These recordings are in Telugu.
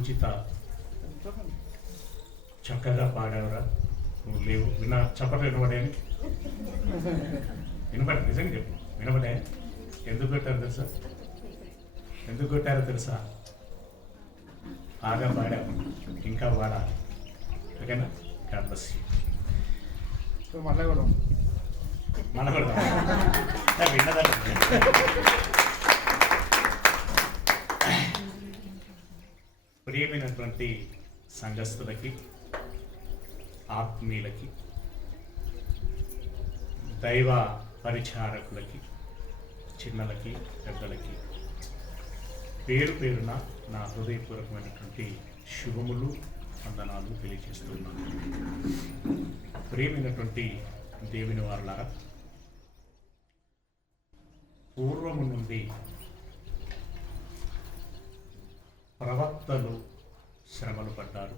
పూజిత చక్కగా పాడావురా. నువ్వు లేవు చప్పట్లు వినబడేయని వినబడి నిజంగా చెప్పు వినబడే. ఎందుకు కొట్టారో తెలుసా? బాగా పాడావు, ఇంకా పాడాలి. ఓకేనా? క్యాంపస్ మళ్ళా కూడా విన్నదండి. ప్రియమైనటువంటి సంఘస్థులకి, ఆత్మీయులకి, దైవ పరిచారకులకి, చిన్నలకి, పెద్దలకి పేరు పేరున నా హృదయపూర్వకమైనటువంటి శుభములు, వందనాలు తెలియజేస్తున్నాను. ప్రియమైనటువంటి దేవుని వారలారా, పూర్వము నుండి ప్రవక్తలు శ్రమలు పడ్డారు.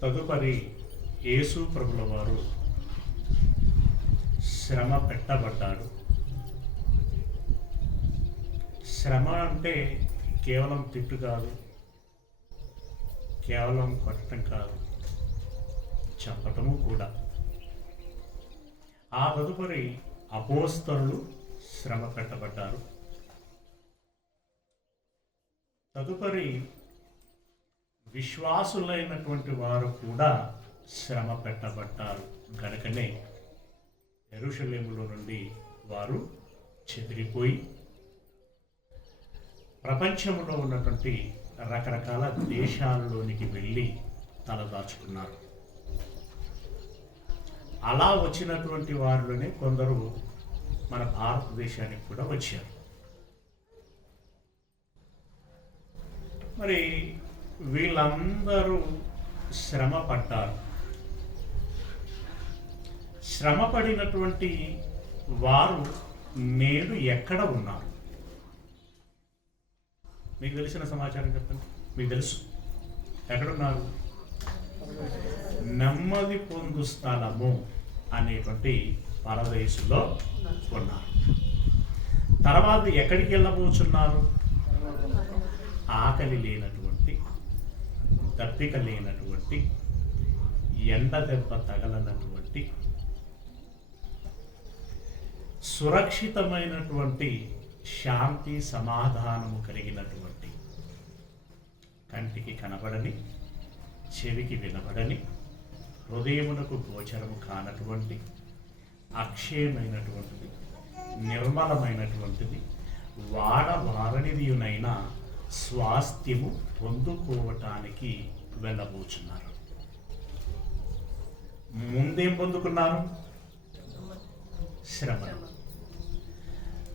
తదుపరి యేసు ప్రభుల వారు శ్రమ పెట్టబడ్డాడు. శ్రమ అంటే కేవలం తిట్టు కాదు, కేవలం కొట్టడం కాదు, చెప్పటము కూడా. ఆ తదుపరి అపోస్తలులు శ్రమ పెట్టబడ్డారు. తదుపరి విశ్వాసులైనటువంటి వారు కూడా శ్రమ పెట్టబడ్డారు. కనుకనే యెరూషలేములో నుండి వారు చెదిరిపోయి ప్రపంచంలో ఉన్నటువంటి రకరకాల దేశాల్లోనికి వెళ్ళి తలదాచుకున్నారు. అలా వచ్చినటువంటి వారిలోనే కొందరు మన భారతదేశానికి కూడా వచ్చారు. మరి వీళ్ళందరూ శ్రమ పడ్డారు. శ్రమ పడినటువంటి వారు నేడు ఎక్కడ ఉన్నారు? మీకు తెలిసిన సమాచారం చెప్పండి. మీకు తెలుసు ఎక్కడున్నారు? నెమ్మది పొందు స్థలము అనేటువంటి పరదేశంలో ఉన్నారు. తర్వాత ఎక్కడికి వెళ్ళబోతున్నారు? ఆకలి లేనటువంటి, దప్పిక లేనటువంటి, ఎండ దెబ్బ తగలనటువంటి, సురక్షితమైనటువంటి, శాంతి సమాధానము కలిగినటువంటి, కంటికి కనబడని, చెవికి వినబడని, హృదయమునకు గోచరము కానటువంటి, అక్షయమైనటువంటిది, నిర్మలమైనటువంటిది, వాడవారనిదియునైనా స్వాస్థ్యము పొందుకోవటానికి వెళ్ళబోచున్నారు. ముందేం పొందుకున్నారు? శ్రమ.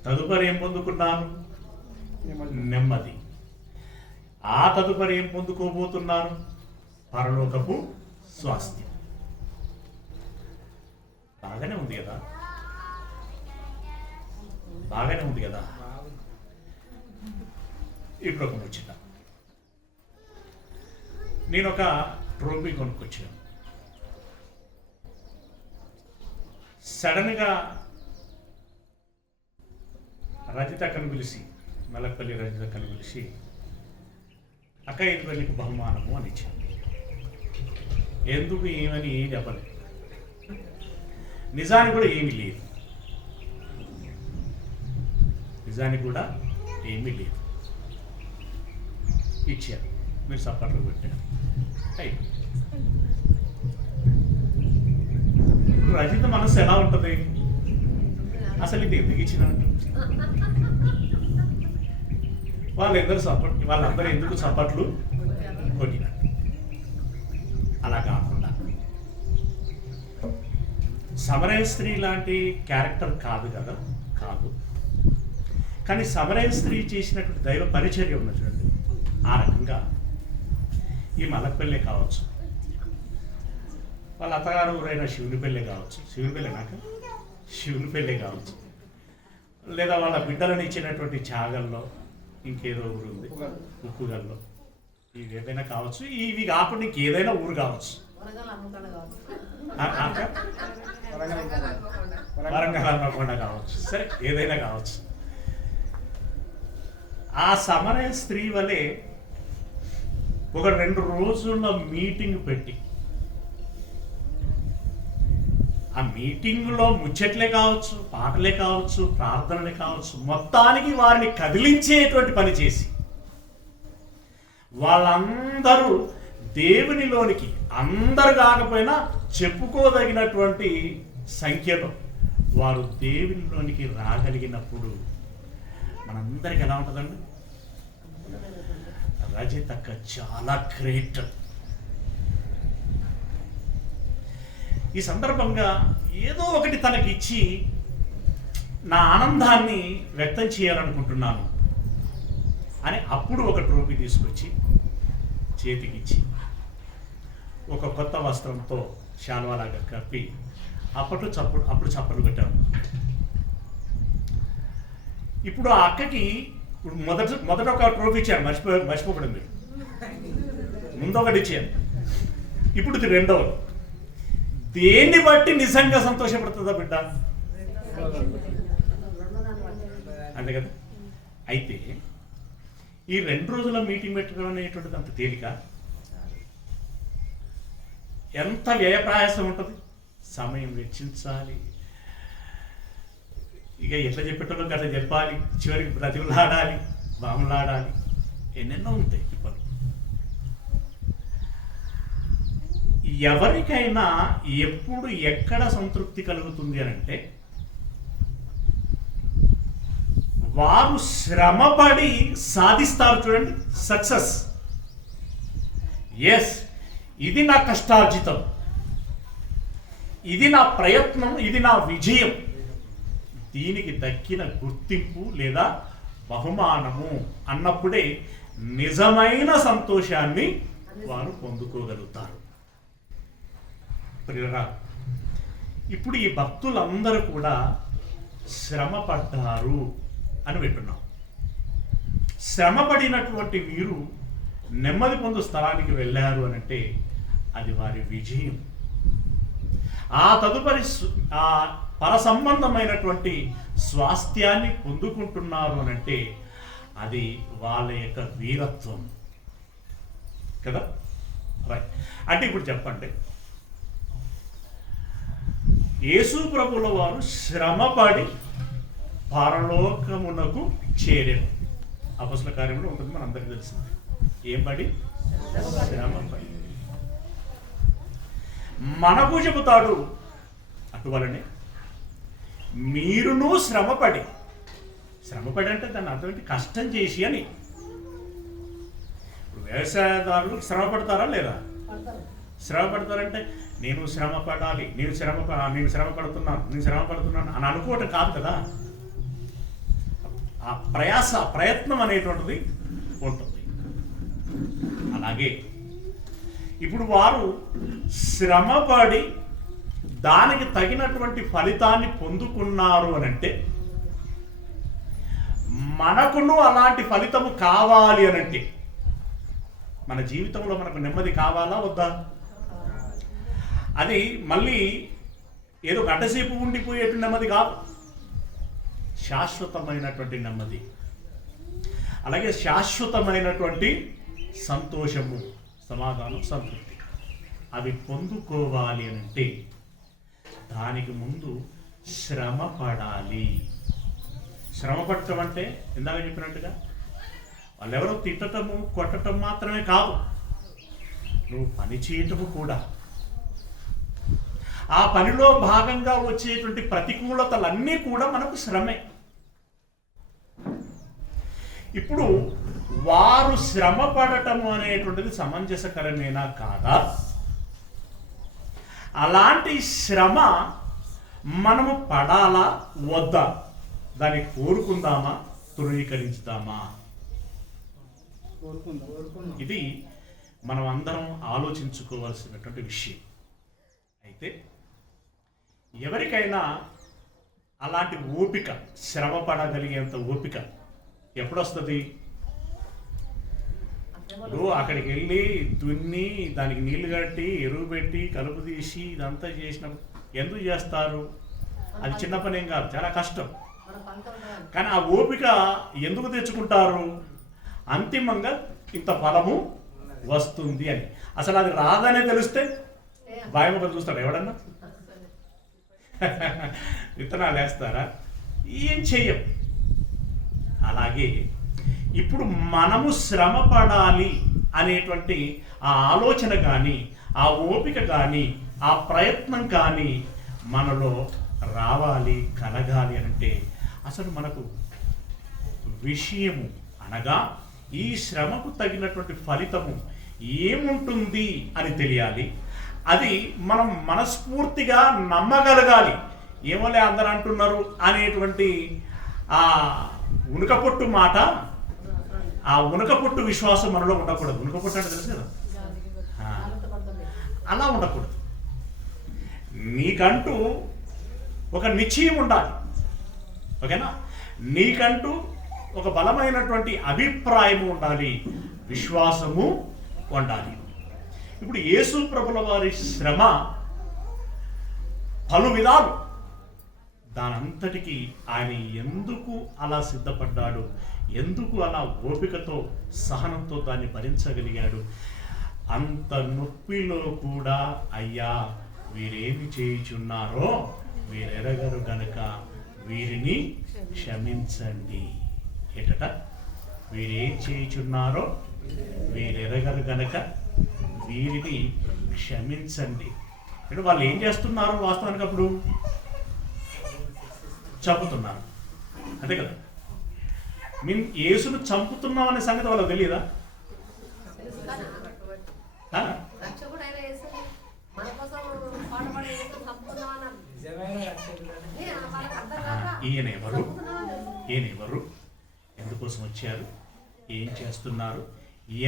తదుపరి ఏం పొందుకున్నారు? నెమ్మది. ఆ తదుపరి ఏం పొందుకోబోతున్నారు? పరలోకపు స్వాస్థ్యం. బాగానే ఉంది కదా? బాగానే ఉంది కదా? ఇప్పుడు ఒక ముచ్చట. నేను ఒక ట్రోఫీ కొనుక్కొచ్చాను. సడన్గా రజితక్కను పిలిచి, మలపల్లి రజితక్కను పిలిచి, అక్క ఇది నీకు బహుమానము అని ఇచ్చాను. ఎందుకు ఏమని ఏం చెప్పలేదు. నిజానికి కూడా ఏమీ లేదు. నిజానికి కూడా ఏమీ లేదు. ఇచ్చారు. మీరు సప్పట్లు పెట్టారు. రజిత మనసు ఎలా ఉంటుంది? అసలు ఇది ఎందుకు ఇచ్చినట్టు? వాళ్ళందరూ ఎందుకు చప్పట్లు కొట్టినట్టు? అలా కాకుండా సమరయ స్త్రీ లాంటి క్యారెక్టర్ కాదు కదా, కాదు. కానీ సమరయ స్త్రీ చేసినటువంటి దైవ పరిచర్య ఉన్నది చూడండి. ఆ రకంగా ఈ మలక్పల్లె కావచ్చు, వాళ్ళ అత్తగారు ఊరైన శివునిపల్లె కావచ్చు, శివునిపల్లె కావచ్చు, లేదా వాళ్ళ బిడ్డలను ఇచ్చినటువంటి ఛాగల్లో, ఇంకేదో ఊరు ఉంది ఉప్పుగల్లో, ఇవి ఏదైనా కావచ్చు. ఇవి కాకుండా ఇంకేదైనా ఊరు కావచ్చు. వరంగల్ హన్మకొండ కావచ్చు. సరే, ఏదైనా కావచ్చు. ఆ సమరయ స్త్రీ వలె ఒక 2 రోజుల మీటింగ్ పెట్టి, ఆ మీటింగ్లో ముచ్చట్లే కావచ్చు, పాటలే కావచ్చు, ప్రార్థనలే కావచ్చు, మొత్తానికి వారిని కదిలించేటువంటి పని చేసి వాళ్ళందరూ దేవునిలోనికి, అందరు కాకపోయినా చెప్పుకోదగినటువంటి సంఖ్యలో వారు దేవునిలోనికి రాగలిగినప్పుడు మనందరికి ఎలా ఉంటుందండి? రజితక్క చాలా గ్రేట్. ఈ సందర్భంగా ఏదో ఒకటి తనకి ఇచ్చి నా ఆనందాన్ని వ్యక్తం చేయాలనుకుంటున్నాను అని అప్పుడు ఒక ట్రోఫీ తీసుకొచ్చి చేతికిచ్చి ఒక కొత్త వస్త్రంతో శాల్వాలాగా కప్పి అప్పుడు చప్పట్లు కొట్టాను. ఇప్పుడు ఆ అక్కకి మొదట ఒక ట్రోఫీ ఇచ్చాను, మర్చిపోకూడదు మీరు. ముందు ఒకటి ఇచ్చాను, ఇప్పుడు ఇది రెండవది. దేన్ని బట్టి నిజంగా సంతోషపడుతుందా బిడ్డ? అంతే కదా. అయితే ఈ 2 రోజుల మీటింగ్ పెట్టడం అనేటువంటిది అంత తేలిక? ఎంత వ్యయప్రయాసం ఉంటుంది, సమయం వెచ్చించాలి, ఇక ఎట్లా చెప్పేటోళ్ళు అట్లా చెప్పాలి, చివరికి బ్రతిమలాడాలి, బాములాడాలి, ఎన్నెన్నో ఉంటాయి ఇప్పుడు. ఎవరికైనా ఎప్పుడు ఎక్కడ సంతృప్తి కలుగుతుంది అని అంటే, వారు శ్రమపడి సాధిస్తారు. చూడండి, సక్సెస్. ఎస్, ఇది నా కష్టార్జితం, ఇది నా ప్రయత్నం, ఇది నా విజయం, దీనికి దక్కిన గుర్తింపు లేదా బహుమానము అన్నప్పుడే నిజమైన సంతోషాన్ని వారు పొందుకోగలుగుతారు. ప్రియరా, ఇప్పుడు ఈ భక్తులందరూ కూడా శ్రమ పడ్డారు అని వింటున్నాం. శ్రమపడినటువంటి వీరు నెమ్మది పొందు స్థలానికి వెళ్ళారు అని అంటే అది వారి విజయం. ఆ తదుపరి ఆ పర సంబంధమైనటువంటి స్వాస్థ్యాన్ని పొందుకుంటున్నారు అని అంటే అది వాళ్ళ యొక్క వీరత్వం కదా. రైట్. అంటే ఇప్పుడు చెప్పండి, యేసు ప్రభుల వారు శ్రమపడి పరలోకమునకు చేరారు. అపొస్తలుల కార్యంలో ఉంటుంది, మన అందరికీ తెలిసింది. ఏం పడి? శ్రమపడి. మనకు చెబుతాడు అటువలనే మీరును శ్రమపడి అంటే దాన్ని అర్థం ఏంటి? కష్టం చేసి అని. ఇప్పుడు వ్యవసాయదారులు శ్రమ పడతారా లేదా? శ్రమ పడతారంటే నేను శ్రమ పడాలి, నేను శ్రమ పడుతున్నాను అని అనుకోవటం కాదు కదా. ఆ ప్రయత్నం అనేటువంటిది ఉంటుంది. అలాగే ఇప్పుడు వారు శ్రమపడి దానికి తగినటువంటి ఫలితాన్ని పొందుకున్నారు అని అంటే మనకును అలాంటి ఫలితము కావాలి అని అంటే, మన జీవితంలో మనకు నెమ్మది కావాలా వద్దా? అది మళ్ళీ ఏదో గంటసేపు ఉండిపోయేటువంటి నెమ్మది కాదు, శాశ్వతమైనటువంటి నెమ్మది. అలాగే శాశ్వతమైనటువంటి సంతోషము, సమాధానం, సంతృప్తి అవి పొందుకోవాలి అని అంటే దానికి ముందు శ్రమ పడాలి. శ్రమ పడటం అంటే ఇందాక చెప్పినట్టుగా వాళ్ళెవరో తిట్టటము, కొట్టటం మాత్రమే కాదు, నువ్వు పని చేయటము కూడా. ఆ పనిలో భాగంగా వచ్చేటువంటి ప్రతికూలతలన్నీ కూడా మనకు శ్రమే. ఇప్పుడు వారు శ్రమ పడటము అనేటువంటిది సమంజసకరమేనా కాదా? అలాంటి శ్రమ మనము పడాలా వద్దా? దాన్ని కోరుకుందామా, తృణీకరించుదామా? ఇది మనం అందరం ఆలోచించుకోవాల్సినటువంటి విషయం. అయితే ఎవరికైనా అలాంటి ఓపిక, శ్రమ పడగలిగేంత ఓపిక ఎప్పుడొస్తుంది? అక్కడికి వెళ్ళి దున్ని దానికి నీళ్లు కట్టి ఎరువు పెట్టి కలుపు తీసి ఇదంతా చేసినప్పుడు ఎందుకు చేస్తారు? అది చిన్న పని ఏం కాదు, చాలా కష్టం. కానీ ఆ ఓపిక ఎందుకు తెచ్చుకుంటారు? అంతిమంగా ఇంత ఫలము వస్తుంది అని. అసలు అది రాదనే తెలిస్తే బాయమని చూస్తాడు ఎవడన్నా? విత్తనాలు వేస్తారా? ఏం చెయ్యం. అలాగే ఇప్పుడు మనము శ్రమ పడాలి అనేటువంటి ఆ ఆలోచన కానీ, ఆ ఓపిక కానీ, ఆ ప్రయత్నం కానీ మనలో రావాలి, కలగాలి అంటే అసలు మనకు విషయము అనగా ఈ శ్రమకు తగినటువంటి ఫలితము ఏముంటుంది అని తెలియాలి. అది మనం మనస్ఫూర్తిగా నమ్మగలగాలి. ఏమోలే అందరూ అంటున్నారు అనేటువంటి ఆ ఉనకపొట్టు మాట, ఆ ఉనకపొట్టు విశ్వాసం మనలో ఉండకూడదు. ఉనకపొట్టు అంటే తెలుసు కదా, అలా ఉండకూడదు. నీకంటూ ఒక నిశ్చయం ఉండాలి, ఓకేనా? నీకంటూ ఒక బలమైనటువంటి అభిప్రాయము ఉండాలి, విశ్వాసము ఉండాలి. ఇప్పుడు యేసు ప్రభుల వారి శ్రమ పలు విధాలు. దానంతటికీ ఆయన ఎందుకు అలా సిద్ధపడ్డాడు, ఎందుకు అలా ఓపికతో సహనంతో దాన్ని భరించగలిగాడు? అంత నొప్పిలో కూడా అయ్యా వీరేమి చేయుచున్నారో వీరెరగరు గనక వీరిని క్షమించండి. ఏటట? వీరేం చేయుచున్నారో వీరెరగరు గనక వీరిని క్షమించండి. అంటే వాళ్ళు ఏం చేస్తున్నారు? వాస్తవానికి అప్పుడు చంపుతున్నారు, అంతే కదా? యేసును చంపుతున్నాం అనే సంగతి వాళ్ళకి తెలియదా? ఈయనెవరు, ఎందుకోసం వచ్చారు, ఏం చేస్తున్నారు,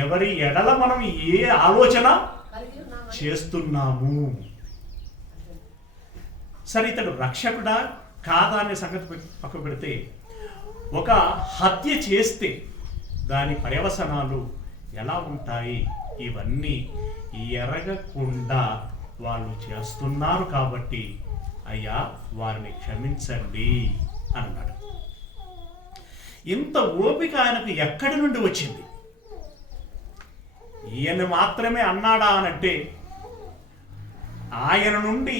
ఎవరి ఎడల మనం ఏ ఆలోచన చేస్తున్నాము? సరే, ఇతడు రక్షకుడా కాదా అనే సంగతి పక్క పెడితే, ఒక హత్య చేస్తే దాని పర్యవసనాలు ఎలా ఉంటాయి ఇవన్నీ ఎరగకుండా వాళ్ళు చేస్తున్నారు కాబట్టి అయ్యా వారిని క్షమించండి అన్నాడు. ఇంత ఓపిక ఆయనకు ఎక్కడి నుండి వచ్చింది? ఈయన మాత్రమే అన్నాడా అనంటే, ఆయన నుండి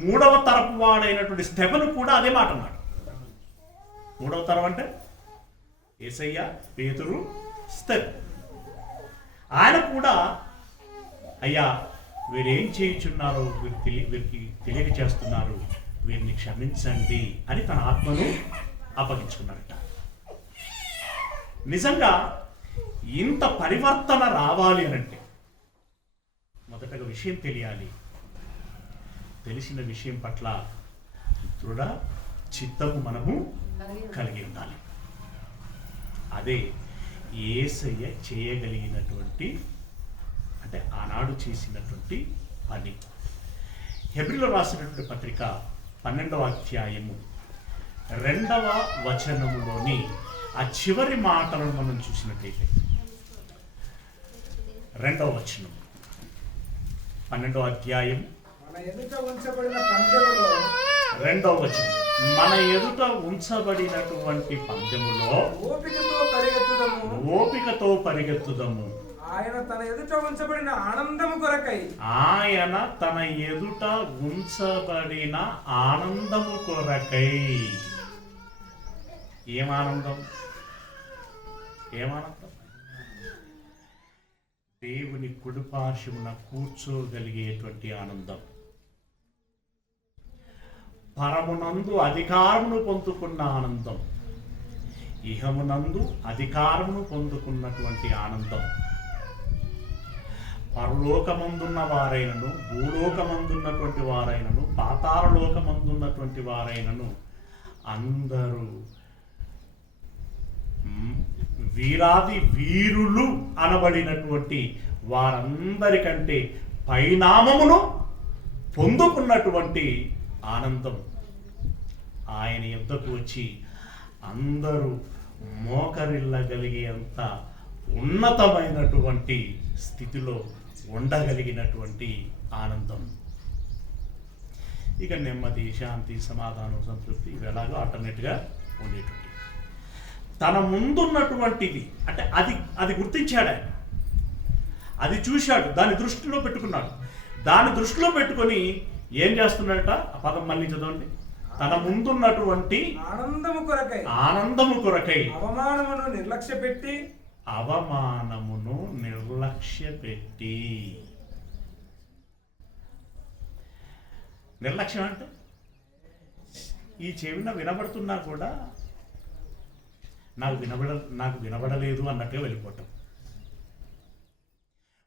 మూడవ తరపు వాడైనటువంటి స్టెఫెను కూడా అదే మాట అన్నాడు. మూడవ తరం అంటే యేసయ్య, పేతురు, స్టెఫెను. ఆయన కూడా అయ్యా వీరేం చేయుచున్నారో వీరికి తెలియక చేస్తున్నారు, వీరిని క్షమించండి అని తన ఆత్మను అప్పగించుకున్నారట. నిజంగా ఇంత పరివర్తన రావాలి అనంటే మొదటగా విషయం తెలియాలి. తెలిసిన విషయం పట్ల దృఢ చిత్తము మనము కలిగి ఉండాలి. అదే యేసయ్య చేయగలిగినటువంటి, అంటే ఆనాడు చేసినటువంటి పని. హెబ్రీలో రాసినటువంటి పత్రిక 12వ అధ్యాయము 2వ వచనములోని ఆ చివరి మాటలను మనం చూసినట్లయితే, 2వ వచనం 12వ అధ్యాయం 2వ వచనం, మన ఎదుట ఉంచబడినటువంటి పందెములో ఓపికతో పరిగెత్తుదము. ఆయన తన ఎదుట ఉంచబడిన ఆనందము కొరకై, ఆయన తన ఎదుట ఉంచబడిన ఆనందము కొరకై. ఏమానందం? ఏమానందం? దేవుని కుడిపార్శ్వమున కూర్చోగలిగేటువంటి ఆనందం. పరమునందు అధికారమును పొందుకున్న ఆనందం, ఇహమునందు అధికారమును పొందుకున్నటువంటి ఆనందం. పరలోకమందున్న వారైనను, భూలోకమందున్నటువంటి వారైనను, పాతాళలోకమందున్నటువంటి వారైనను అందరూ వీరాది వీరులు అనబడినటువంటి వారందరికంటే పైనామమును పొందుకున్నటువంటి ఆనందం. ఆయన యుద్ధకు వచ్చి అందరూ మోకరిల్లగలిగేంత ఉన్నతమైనటువంటి స్థితిలో ఉండగలిగినటువంటి ఆనందం. ఇక నెమ్మది, శాంతి, సమాధానం, సంతృప్తి ఇవి ఎలాగో ఆల్టర్నేట్గా ఉండేటువంటి. తన ముందున్నటువంటిది అంటే అది గుర్తించాడు ఆయన, అది చూశాడు, దాన్ని దృష్టిలో పెట్టుకున్నాడు. దాన్ని దృష్టిలో పెట్టుకొని ఏం చేస్తున్నాడట? ఆ పదం మళ్ళీ చదవండి. తన ముందున్నటువంటి ఆనందము కొరకై అవమానమును నిర్లక్ష్యపెట్టి. నిర్లక్ష్యం అంటే ఈ చెవిన వినబడుతున్నా కూడా నాకు వినబడలేదు అన్నట్టుగా వెళ్ళిపోవటం.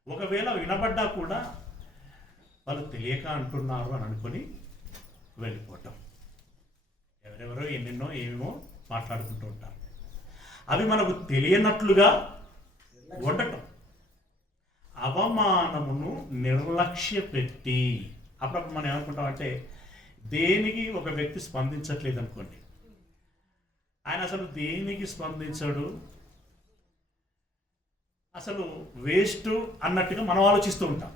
ఒకవేళ వినబడ్డా కూడా వాళ్ళు తెలియక అంటున్నారు అని అనుకొని వెళ్ళిపోవటం. ఎవరెవరో ఎన్నెన్నో ఏమేమో మాట్లాడుకుంటూ ఉంటారు. అవి మనకు తెలియనట్లుగా ఉండటం. అవమానమును నిర్లక్ష్యపెట్టి. అప్పుడప్పుడు మనం ఏమనుకుంటామంటే, దేనికి ఒక వ్యక్తి స్పందించట్లేదు అనుకోండి, ఆయన అసలు దేనికి స్పందించడు, అసలు వేస్ట్ అన్నట్టుగా మనం ఆలోచిస్తూ ఉంటాం.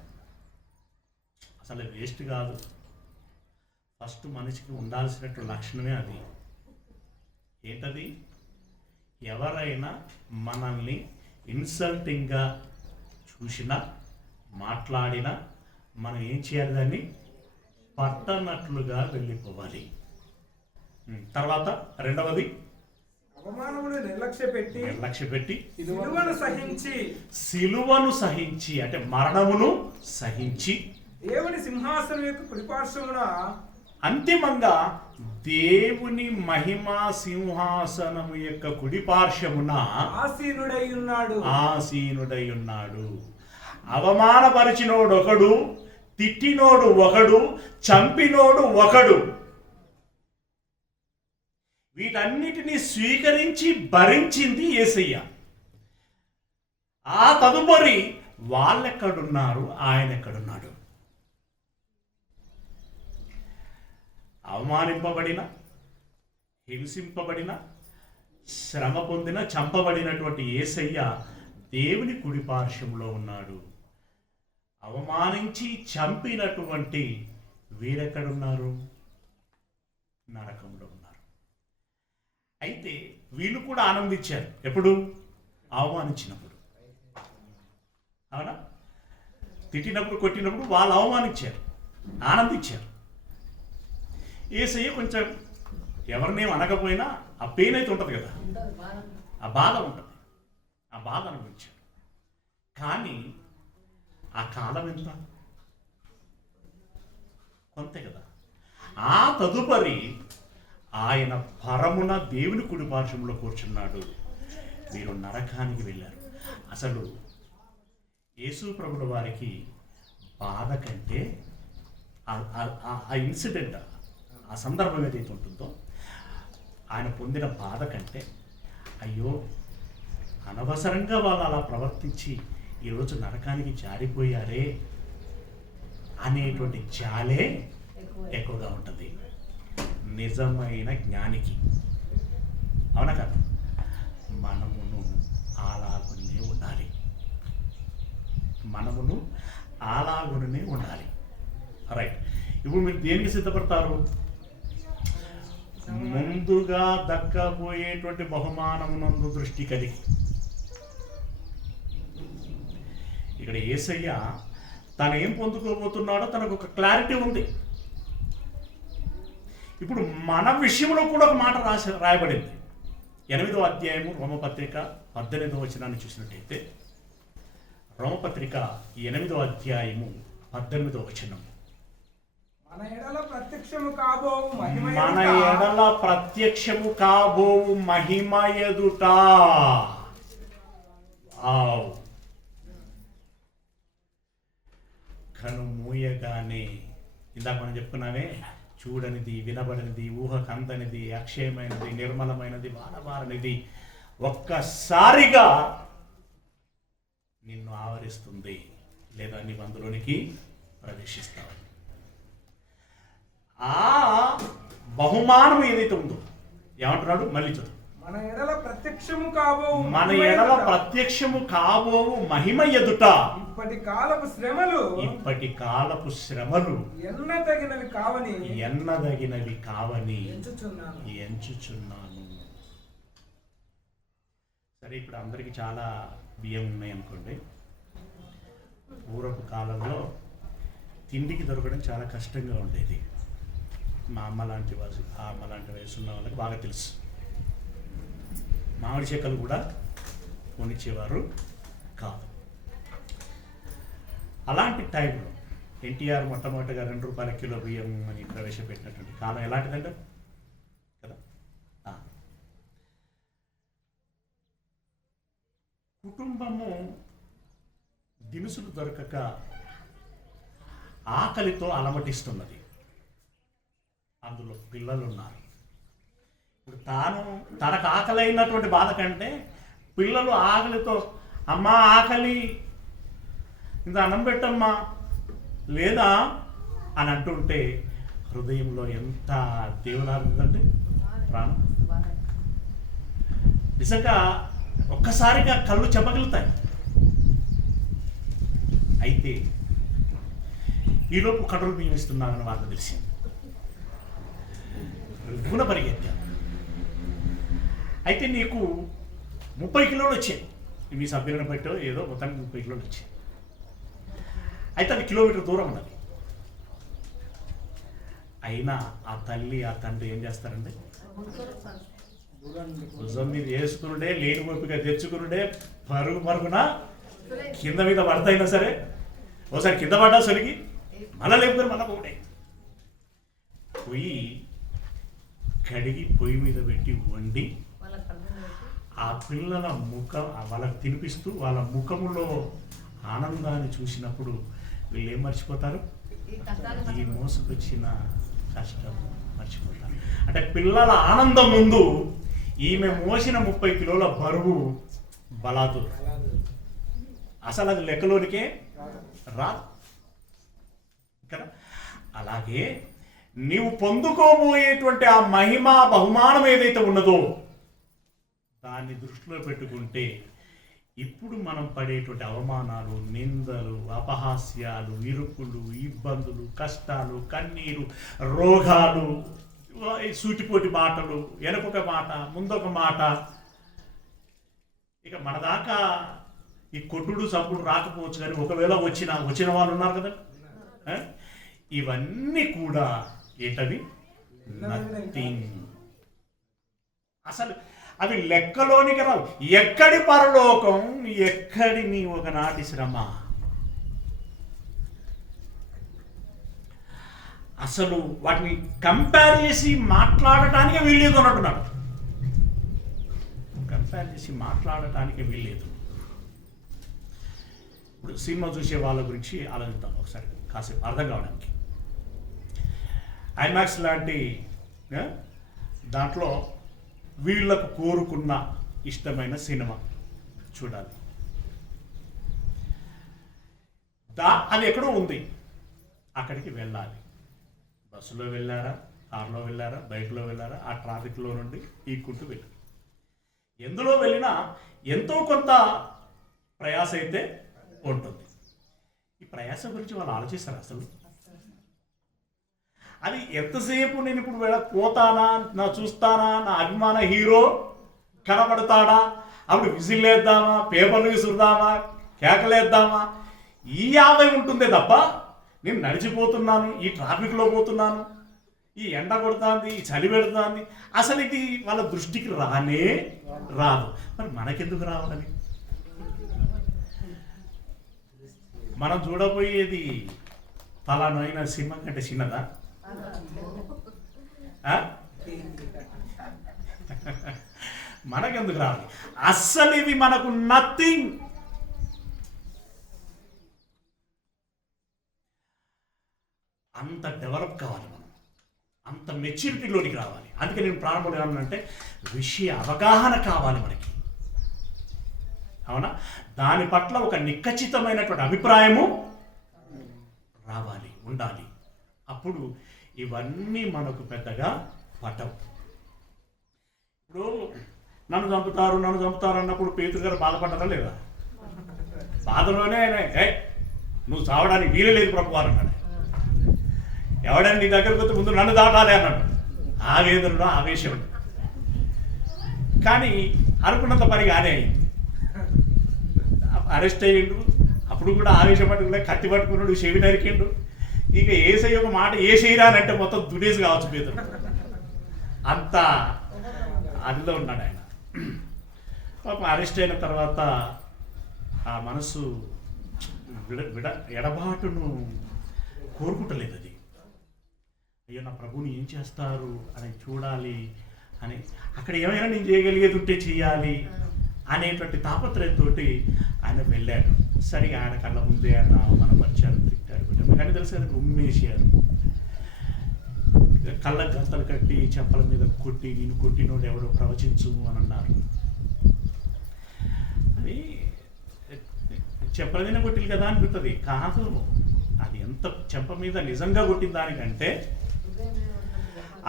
అసలు వేస్ట్ కాదు. ఫస్ట్ మనిషికి ఉండాల్సినటువంటి లక్షణమే అది. ఏంటది? ఎవరైనా మనల్ని ఇన్సల్టింగ్గా చూసినా, మాట్లాడినా మనం ఏం చేయాలి? దాన్ని పట్టనట్లుగా వెళ్ళిపోవాలి. తర్వాత రెండవది, అవమానమును నిర్లక్ష్యపెట్టి సిలువను సహించి అంటే మరణమును సహించి దేవుని సింహాసనం యొక్క కుడిపార్శ్వమున, అంతిమంగా దేవుని మహిమా సింహాసనము యొక్క కుడిపార్శ్వమున ఆసీనుడై ఉన్నాడు. అవమానపరిచినోడు ఒకడు, తిట్టినోడు ఒకడు, చంపినోడు ఒకడు. వీటన్నిటినీ స్వీకరించి భరించింది యేసయ్య. ఆ తదుపరి వాళ్ళెక్కడున్నారు, ఆయన ఎక్కడున్నాడు? అవమానింపబడిన, హింసింపబడిన, శ్రమ పొందిన, చంపబడినటువంటి యేసయ్య దేవుని కుడిపార్శ్వంలో ఉన్నాడు. అవమానించి చంపినటువంటి వీరెక్కడున్నారు? నరకంలో ఉన్నారు. అయితే వీళ్ళు కూడా ఆనందించారు. ఎప్పుడు? అవమానించినప్పుడు. అవునా? తిట్టినప్పుడు, కొట్టినప్పుడు వాళ్ళు అవమానించారు, ఆనందించారు. యేసయ్య కొంచెం ఎవరినేం అనకపోయినా ఆ పెయిన్ అయితే ఉంటుంది కదా, ఆ బాధ ఉంటుంది, ఆ బాధ అనుభవించాడు. కానీ ఆ కాలం ఎంత? కొంతే కదా. ఆ తదుపరి ఆయన పరమున దేవుని కుడిపార్శ్వంలో కూర్చున్నాడు. వీరు నరకానికి వెళ్ళారు. అసలు యేసు ప్రభుల వారికి బాధ కంటే ఆ ఇన్సిడెంట్, ఆ సందర్భం ఏదైతే ఉంటుందో, ఆయన పొందిన బాధ కంటే, అయ్యో అనవసరంగా వాళ్ళు అలా ప్రవర్తించి ఈరోజు నరకానికి జారిపోయారే అనేటువంటి జాలే ఎక్కువగా ఉంటుంది నిజమైన జ్ఞానికి. అవునా కదా? మనమును అలాగునే ఉండాలి. రైట్. ఇప్పుడు మీరు దేనికి సిద్ధపడతారు? ముందుగా దక్కబోయేటువంటి బహుమానమునందు దృష్టి కలిగి. ఇక్కడ యేసయ్య తను ఏం పొందుకోబోతున్నాడో తనకు ఒక క్లారిటీ ఉంది. ఇప్పుడు మన విషయంలో కూడా ఒక మాట రాయబడింది. 8వ అధ్యాయము రోమపత్రిక 18వ వచనాన్ని చూసినట్టయితే, రోమపత్రిక 8వ అధ్యాయము 18వ వచనం, మన ఎడల ప్రత్యక్షము కాబోవు మహిమ ఎదుట. కను మూయగానే, ఇందాక మనం చెప్పుకున్నామే, చూడనిది, వినబడినది, ఊహకందనిది, అక్షయమైనది, నిర్మలమైనది, వానవారనిది ఒక్కసారిగా నిన్ను ఆవరిస్తుంది, లేదా నీవు అందులోనికి ప్రవేశిస్తావు. ఆ బహుమానం ఏదైతే ఉందో, ఏమంటున్నాడు? మళ్ళీ చదువు. మన ఎడల ప్రత్యక్షము కాబోవు మహిమ ఎదుట ఇప్పటి కాలపు శ్రమలు ఇప్పటి కాలపు శ్రమలు ఎన్నదగినవి కావని ఎంచుచున్నాను. సరే, ఇప్పుడు అందరికి చాలా బియ్యం ఉన్నాయి అనుకోండి. పూర్వపు కాలంలో తిండికి దొరకడం చాలా కష్టంగా ఉండేది. మా అమ్మ లాంటి వయసు ఉన్న వాళ్ళకి బాగా తెలుసు. మామిడి చెక్కలు కూడా కొనిచ్చేవారు కాదు. అలాంటి టైంలో ఎన్టీఆర్ మొట్టమొదటిగా 2 రూపాయల కిలో బియ్యం అని ప్రవేశపెట్టినటువంటి కాలం ఎలాంటిదంటే కదా, కుటుంబము దినుసులు దొరకక ఆకలితో అలమటిస్తున్నది. అందులో పిల్లలు ఉన్నారు. ఇప్పుడు తనకు ఆకలి అయినటువంటి బాధ కంటే పిల్లలు ఆకలితో, అమ్మా ఆకలి, ఇంత అన్నం పెట్టమ్మా లేదా అని అంటుంటే హృదయంలో ఎంత దేవులాడుతుందంటే ప్రాణం. నిజంగా ఒక్కసారిగా కళ్ళు చెమ్మగిలుతాయి. అయితే ఈలోపు కడులు బియ్యం ఇస్తున్నానని వార్త తెలిసింది. గుణ పరిగెత్తాను. అయితే నీకు 30 కిలోలు వచ్చాయి. మీ సభ్యులను బట్టి ఏదో మొత్తానికి 30 కిలోలు వచ్చాయి. అయితే అది కిలోమీటర్ దూరం ఉన్నది. అయినా ఆ తల్లి ఆ తండ్రి ఏం చేస్తారండి? భుజం మీద వేసుకునుడే, లేని ఓపిక తెచ్చుకునుడే, పరుగున కింద మీద పడతాయినా సరే, ఒకసారి కింద పడ్డా సొలిగి మళ్ళా లేపుకొని మళ్ళా పోడే పొయ్యి కడిగి పొయ్యి మీద పెట్టి వండి ఆ పిల్లల ముఖం వాళ్ళకి తినిపిస్తూ వాళ్ళ ముఖములో ఆనందాన్ని చూసినప్పుడు వీళ్ళు ఏం మర్చిపోతారు? ఈ మోసుకొచ్చిన కష్టం మర్చిపోతారు. అంటే పిల్లల ఆనందం ముందు ఈమె మోసిన 30 కిలోల బరువు బలాదు. అసలు అది లెక్కలోనికే రాదు కదా. అలాగే నీవు పొందుకోబోయేటువంటి ఆ మహిమ బహుమానం ఏదైతే ఉన్నదో దాన్ని దృష్టిలో పెట్టుకుంటే ఇప్పుడు మనం పడేటువంటి అవమానాలు, నిందలు, అపహాస్యాలు, ఇరుకులు, ఇబ్బందులు, కష్టాలు, కన్నీరు, రోగాలు, సూటిపోటి మాటలు, వెనకొక మాట ముందొక మాట, ఇక మన దాకా ఈ కొట్టుడు చప్పుడు రాకపోవచ్చు. కానీ ఒకవేళ వచ్చిన వాళ్ళు ఉన్నారు కదా, ఇవన్నీ కూడా ఏంటవి? నథింగ్. అసలు అవి లెక్కలోనికి రావు. ఎక్కడి పరలోకం, ఎక్కడి నీ ఒకనాటి శ్రమ. అసలు వాటిని కంపేర్ చేసి మాట్లాడటానికి వీల్లేదు అన్నట్టున్నాడు. కంపేర్ చేసి మాట్లాడటానికి వీల్లేదు. ఇప్పుడు సినిమా చూసే వాళ్ళ గురించి ఆలోచిద్దాం ఒకసారి కాసేపు అర్థం కావడానికి. ఐమాక్స్ లాంటి దాంట్లో వీళ్ళకు కోరుకున్న ఇష్టమైన సినిమా చూడాలి. అది ఎక్కడో ఉంది, అక్కడికి వెళ్ళాలి. బస్సులో వెళ్ళారా, కారులో వెళ్ళారా, బైక్లో వెళ్ళారా, ఆ ట్రాఫిక్లో నుండి ఈక్కుంటూ వెళ్ళారు. ఎందులో వెళ్ళినా ఎంతో కొంత ప్రయాస అయితే ఉంటుంది. ఈ ప్రయాస గురించి వాళ్ళు ఆలోచిస్తారు అసలు? అది ఎంతసేపు నేను ఇప్పుడు పోతానా, నా చూస్తానా, నా అభిమాన హీరో కనబడతాడా, అప్పుడు విజిల్ వేద్దామా, పేపర్లు విసురుదామా, కేకలేద్దామా, ఈ 50 ఉంటుందే తప్ప నేను నడిచిపోతున్నాను, ఈ ట్రాఫిక్లో పోతున్నాను, ఈ ఎండ కొడుతుంది, ఈ చలి పెడుతుంది, అసలు ఇది వాళ్ళ దృష్టికి రానే రాదు. మరి మనకెందుకు రావాలని? మనం చూడబోయేది ఫలానైన సినిమా కంటే చిన్నదా? మనకెందుకు రావాలి? అస్సలు ఇవి మనకు నథింగ్. అంత డెవలప్ కావాలి మనం, అంత మెచ్యూరిటీలోనికి రావాలి. అందుకే నేను ప్రారంభంలో ఏమన్నంటే విషయ అవగాహన కావాలి మనకి, అవునా? దాని పట్ల ఒక నిక్కచ్చితమైనటువంటి అభిప్రాయము రావాలి, ఉండాలి. అప్పుడు ఇవన్నీ మనకు పెద్దగా పట్టవు. ఇప్పుడు నన్ను చంపుతారు అన్నప్పుడు పేతురు గారు బాధపడ్డారా లేదా? బాధలోనే నువ్వు చావడానికి వీలు లేదు ప్రభు అన్నాడు. ఎవడని నీ దగ్గరకు వస్తే ముందు నన్ను దాటాలి అన్నాడు. ఆవేదనలో ఆవేశం. కానీ అనుకున్నంత పని కానే అయింది. అరెస్ట్ అయ్యిండు. అప్పుడు కూడా ఆవేశం పట్టుకున్నా, కత్తి పట్టుకున్నాడు, చెవి నరికిండు. ఇక ఏసయ్య ఒక మాట ఏసయ్యరా అంటే మొత్తం దునేసి కావచ్చు పేదరు. అంత అదిలో ఉన్నాడు ఆయన. పాపం అరెస్ట్ అయిన తర్వాత ఆ మనసు ఎడబాటును కోరుకుంటలేదు. అది అయ్యో నా ప్రభుని ఏం చేస్తారు అని చూడాలి అని, అక్కడ ఏమైనా నేను చేయగలిగేది ఉంటే చేయాలి అనేటువంటి తాపత్రయంతో ఆయన వెళ్ళాడు. సరిగా ఆయన కళ్ళ ముందే ఆయన అవమానపరిచారు, తిట్టారు. కానీ తెలుసు కదా, ఉమ్మేసారు. కళ్ళ గంతలు కట్టి చెంపల మీద కొట్టి, నేను కొట్టినోడు ఎవడో ప్రవచించు అని అన్నారు. అది చెంపల మీద కొట్టిలు కదా అనిపిస్తుంది. కాదు, అది ఎంత చెంప మీద నిజంగా కొట్టిన దానికంటే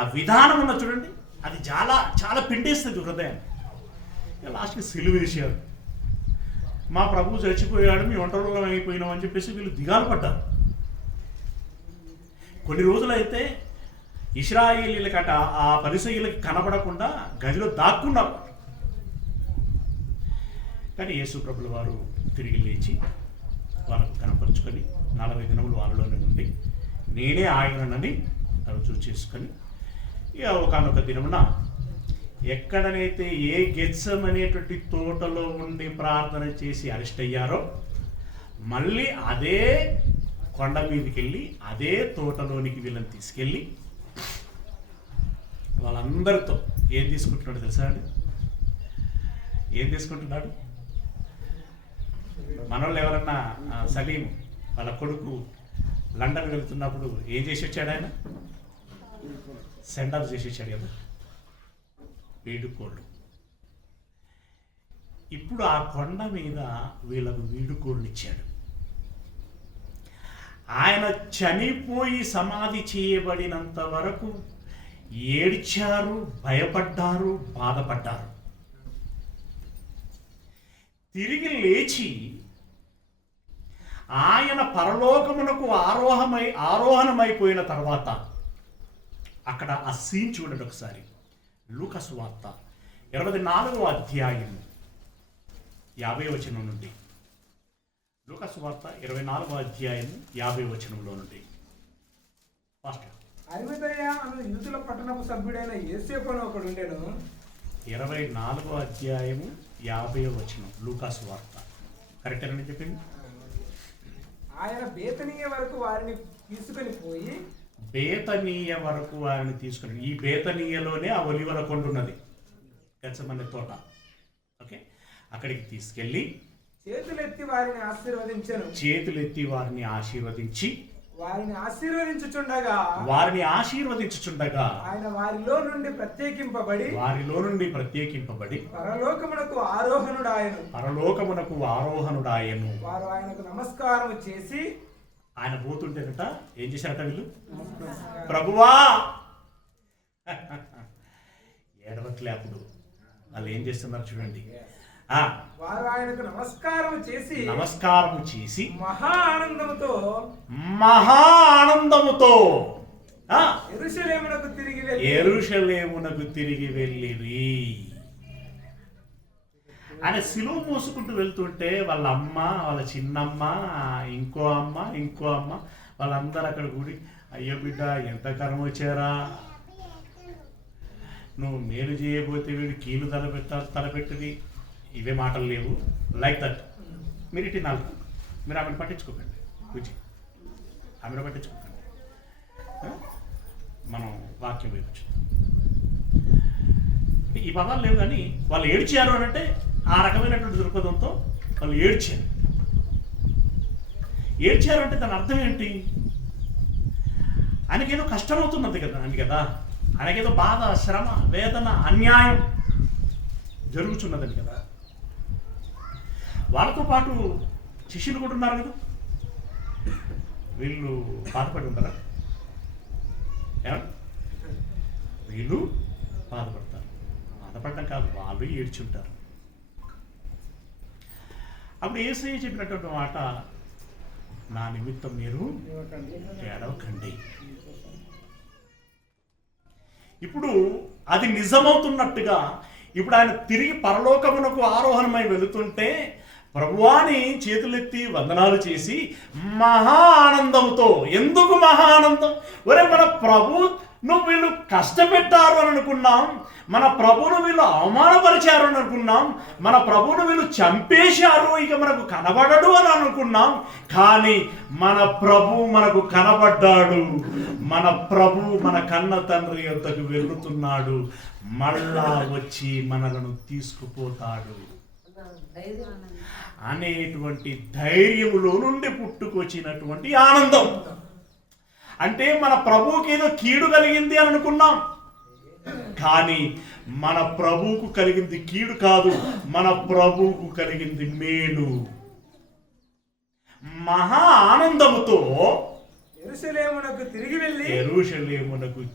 ఆ విధానం ఉన్న చూడండి, అది చాలా చాలా పిండేస్తుంది హృదయాన్ని. లాస్ట్కి సిలువేశారు. మా ప్రభు చచ్చిపోయాడు, మీ ఒంటరిలో అయిపోయినాం అని చెప్పేసి వీళ్ళు దిగాలు పడ్డారు. కొన్ని రోజులైతే ఇశ్రాయేలీలకట ఆ పరిసయ్యులకి కనబడకుండా గదిలో దాక్కున్నారు. కానీ యేసు ప్రభుల వారు తిరిగి లేచి వాళ్ళకు కనపరుచుకొని 40 దినములు వాళ్ళలోనే ఉండి నేనే ఆయనని రుజువు చేసుకొని ఇక ఒకనొక దినమున ఎక్కడనైతే ఏ గెత్సెమ్ అనేటువంటి తోటలో ఉండి ప్రార్థన చేసి అరెస్ట్ అయ్యారో మళ్ళీ అదే కొండ మీదకి వెళ్ళి అదే తోటలోనికి వీళ్ళని తీసుకెళ్ళి వాళ్ళందరితో ఏం తీసుకుంటున్నాడు తెలుసా అండి? ఏం తీసుకుంటున్నాడు? మనోళ్ళు ఎవరన్నా సలీం వాళ్ళ కొడుకు లండన్ వెళ్తున్నప్పుడు ఏం చేసి వచ్చాడు ఆయన? సెండ్ ఆఫ్ చేసి వచ్చాడు కదా, వీడుకోళ్ళు. ఇప్పుడు ఆ కొండ మీద వీళ్ళకు వీడుకోళ్ళు ఇచ్చాడు. ఆయన చనిపోయి సమాధి చేయబడినంత వరకు ఏడ్చారు, భయపడ్డారు, బాధపడ్డారు. తిరిగి లేచి ఆయన పరలోకమునకు ఆరోహణమైపోయిన తర్వాత అక్కడ ఆ సీన్ చూడండి ఒకసారి. లూకా సువార్త 24వ అధ్యాయం 50వ వచనం నుండి. లూకా సువార్త 24వ అధ్యాయం 50వ వచనంలో నుండి. ఫస్ట్ అరిమతయ్య అన్న యూదుల పట్టణపు సభ్యుడైన యోసేపు అని ఒకడు ఉండెను. 24వ అధ్యాయము 50వ వచనం లూకా సువార్త. కరెక్టేనని చెప్పింది. ఆయన బేతనీయ వరకు వారిని తీసుకొని పోయి, బేతనీయ వరకు వారిని తీసుకుని, ఈ బేతనీయలోనే ఆ ఒలివల కొండ ఉన్నది, గెత్సెమనే తోట. ఓకే, అక్కడికి తీసుకెళ్ళి చేతులెత్తి వారిని ఆశీర్వదించెను. చేతులెత్తి వారిని ఆశీర్వదించి వారిని ఆశీర్వదించుచుండగా ఆయన వారిలో నుండి ప్రత్యేకింపబడి పరలోకమునకు ఆరోహణుడాయను. వారు ఆయనకు నమస్కారం చేసి, ఆయన పోతుంటేనట ఏం చేశారట వీళ్ళు? ప్రభువా ఏడవట్లే. అప్పుడు వాళ్ళు ఏం చేస్తున్నారు చూడండి. వారు ఆయనకు నమస్కారం చేసి మహా ఆనందముతో యెరూషలేమునకు తిరిగి వెళ్ళిరి. ఆయన సిలువ మోసుకుంటూ వెళ్తుంటే వాళ్ళ అమ్మ, వాళ్ళ చిన్నమ్మ, ఇంకో అమ్మ వాళ్ళందరూ అక్కడ కూడి, అయ్యో బిడ్డ ఎంత కర్మ వచ్చారా, నువ్వు మేలు చేయబోతే వీడు కీలు తలపెట్టింది. ఇవే మాటలు లేవు. Like that. మీరు ఇటు నాలుగు, మీరు ఆమెను పట్టించుకోకండి, ఆమెను పట్టించుకోకండి. మనం వాక్యం వైపు ఈ పదాలు లేవు. కానీ వాళ్ళు ఏడ్చారు అని అంటే ఆ రకమైనటువంటి దృక్పథంతో వాళ్ళు ఏడ్చారు అంటే దాని అర్థం ఏంటి? ఆయనకేదో కష్టం అవుతున్నది కదా ఆయనకేదో బాధ, శ్రమ, వేదన, అన్యాయం జరుగుతున్నదని కదా. వాళ్ళతో పాటు శిష్యులు కూడా ఉన్నారు కదా, వీళ్ళు బాధపడి ఉంటారా? వీళ్ళు బాధపడతారు. బాధపడటం కాదు, వాళ్ళు ఏడ్చుంటారు. అప్పుడు యేసయ్య చెప్పినటువంటి మాట, నా నిమిత్తం మీరు ఏడవకండి. ఇప్పుడు అది నిజమవుతున్నట్టుగా ఇప్పుడు ఆయన తిరిగి పరలోకమునకు ఆరోహణమై వెళుతుంటే ప్రభువాని చేతులెత్తి వందనాలు చేసి మహా ఆనందంతో, ఎందుకు మహా ఆనందం? ఒరే మన ప్రభును వీళ్ళు కష్టపెట్టారు అని అనుకున్నాం, మన ప్రభును వీళ్ళు అవమానపరిచారు అని అనుకున్నాం, మన ప్రభును వీళ్ళు చంపేశారు, ఇక మనకు కనబడడు అని అనుకున్నాం. కానీ మన ప్రభు మనకు కనబడ్డాడు. మన ప్రభు మన కన్న తండ్రి యొద్దకు వెళుతున్నాడు. మళ్ళా వచ్చి మనలను తీసుకుపోతాడు అనేటువంటి ధైర్యములో నుండి పుట్టుకొచ్చినటువంటి ఆనందం. అంటే మన ప్రభువుకి ఏదో కీడు కలిగింది అని అనుకున్నాం, కానీ మన ప్రభువుకు కలిగింది కీడు కాదు, మన ప్రభువుకు కలిగింది మేలు. మహా ఆనందముతో యెరూషలేమునకు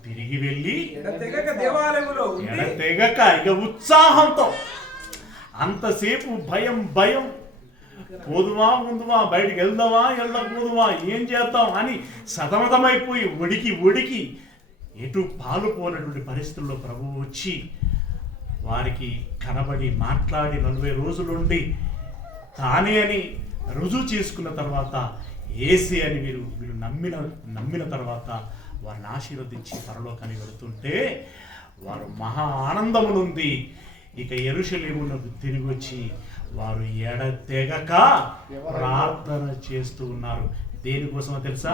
తిరిగి వెళ్ళి ఎడతెగక దేవాలయములో ఎడతెగక ఇక ఉత్సాహంతో, అంతసేపు భయం పోదువా ముందువా, బయటికి వెళ్దామా వెళ్ళకపోదువా, ఏం చేద్దాం అని సతమతమైపోయి ఉడికి ఎటు పాలుపోనటువంటి పరిస్థితుల్లో ప్రభువు వచ్చి వారికి కనబడి మాట్లాడి 40 రోజులుండి తానే అని రుజువు చేసుకున్న తర్వాత ఏసీ అని వీరు నమ్మిన తర్వాత వారిని ఆశీర్వదించి పరలోకానికి వెళుతుంటే వారు మహా ఆనందము నుండి ఇక యెరూషలేమునకు తిరిగి వచ్చి వారు ఎడతెగక ప్రార్థన చేస్తూ ఉన్నారు. దేనికోసమో తెలుసా?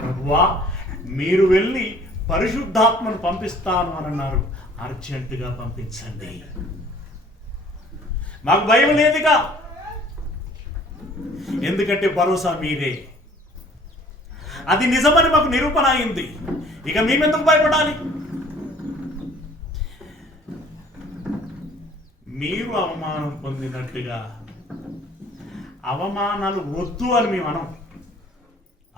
ప్రభువా మీరు వెళ్ళి పరిశుద్ధాత్మను పంపిస్తాను అని అన్నారు. అర్జెంటుగా పంపించండి, మాకు భయం లేదుగా, ఎందుకంటే భరోసా మీరే. అది నిజమని మాకు నిరూపణ అయింది, ఇక మేమెందుకు భయపడాలి? మీరు అవమానం పొందినట్టుగా అవమానాలు వద్దు అని మేము అనం,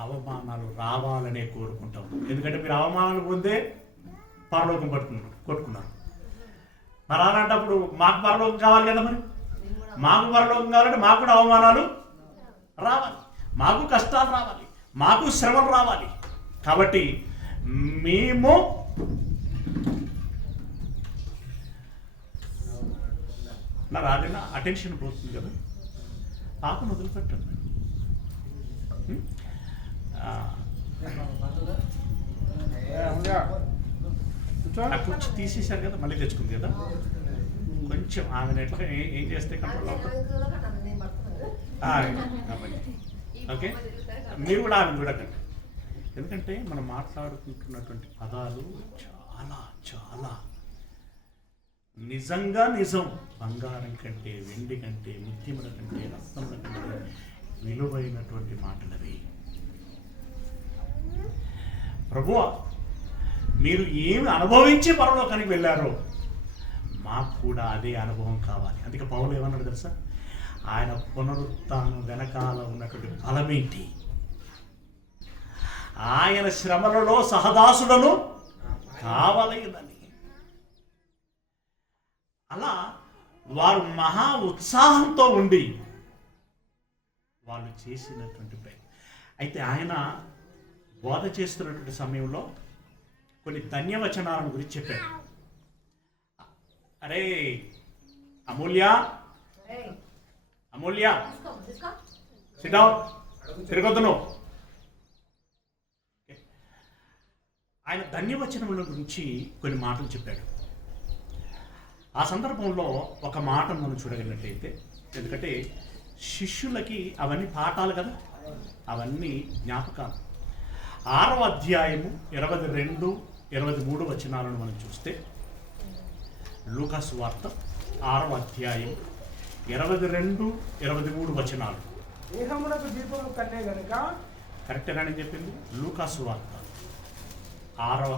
అవమానాలు రావాలనే కోరుకుంటాం. ఎందుకంటే మీరు అవమానాలు పొందే పరలోకం కొట్టుకున్నారు. మరి అలాంటప్పుడు మాకు పరలోకం కావాలి కదా, మరి మాకు పరలోకం కావాలంటే మాకు కూడా అవమానాలు రావాలి, మాకు కష్టాలు రావాలి, మాకు శ్రమలు రావాలి. కాబట్టి మేము నా రాజన్న అటెన్షన్ పోతుంది కదా, పాపను వదిలిపెట్టండి. కూర్చి తీసేశారు కదా, మళ్ళీ తెచ్చుకుంది కదా, కొంచెం ఆమె ఎట్లా ఏం చేస్తే కంట్రోల్ అవుతుంది. ఓకే, మీరు కూడా ఆమె చూడకండి, ఎందుకంటే మనం మాట్లాడుకుంటున్నటువంటి పదాలు చాలా చాలా నిజంగా నిజం. బంగారం కంటే, వెండి కంటే, ముత్యముల కంటే, రత్నముల కంటే విలువైనటువంటి మాటలవి. ప్రభువా మీరు ఏమి అనుభవించి పరలోకానికి వెళ్ళారో మాకు కూడా అదే అనుభవం కావాలి. అందుకే పౌలు ఏమన్నాడు తెలుసా? ఆయన పునరుత్థానం వెనకాల ఉన్నటువంటి బలమేంటి? ఆయన శ్రమలలో సహదాసులను కావలయదని. అలా వారు మహా ఉత్సాహంతో ఉండి వాళ్ళు చేసినటువంటి అయితే ఆయన బోధ చేస్తున్నటువంటి సమయంలో కొన్ని ధన్యవచనాలను గురించి చెప్పాడు. అరే అమూల్య, అమూల్య సిట్ డౌన్, తిరగొద్దు నువ్వు. ఆయన ధన్యవచనముల గురించి కొన్ని మాటలు చెప్పాడు. ఆ సందర్భంలో ఒక మాట మనం చూడగలిగినట్లయితే, ఎందుకంటే శిష్యులకి అవన్నీ పాఠాలు కదా, అవన్నీ జ్ఞాపకాలు. 6వ అధ్యాయము 22, 23 వచనాలను మనం చూస్తే, లూకాసు వార్త 6వ అధ్యాయం 22, 23 వచనాలు. దేహమునకు దీపము కన్నే గనుక కరెక్టేనా అని చెప్పింది? లూకాసు వార్త 6వ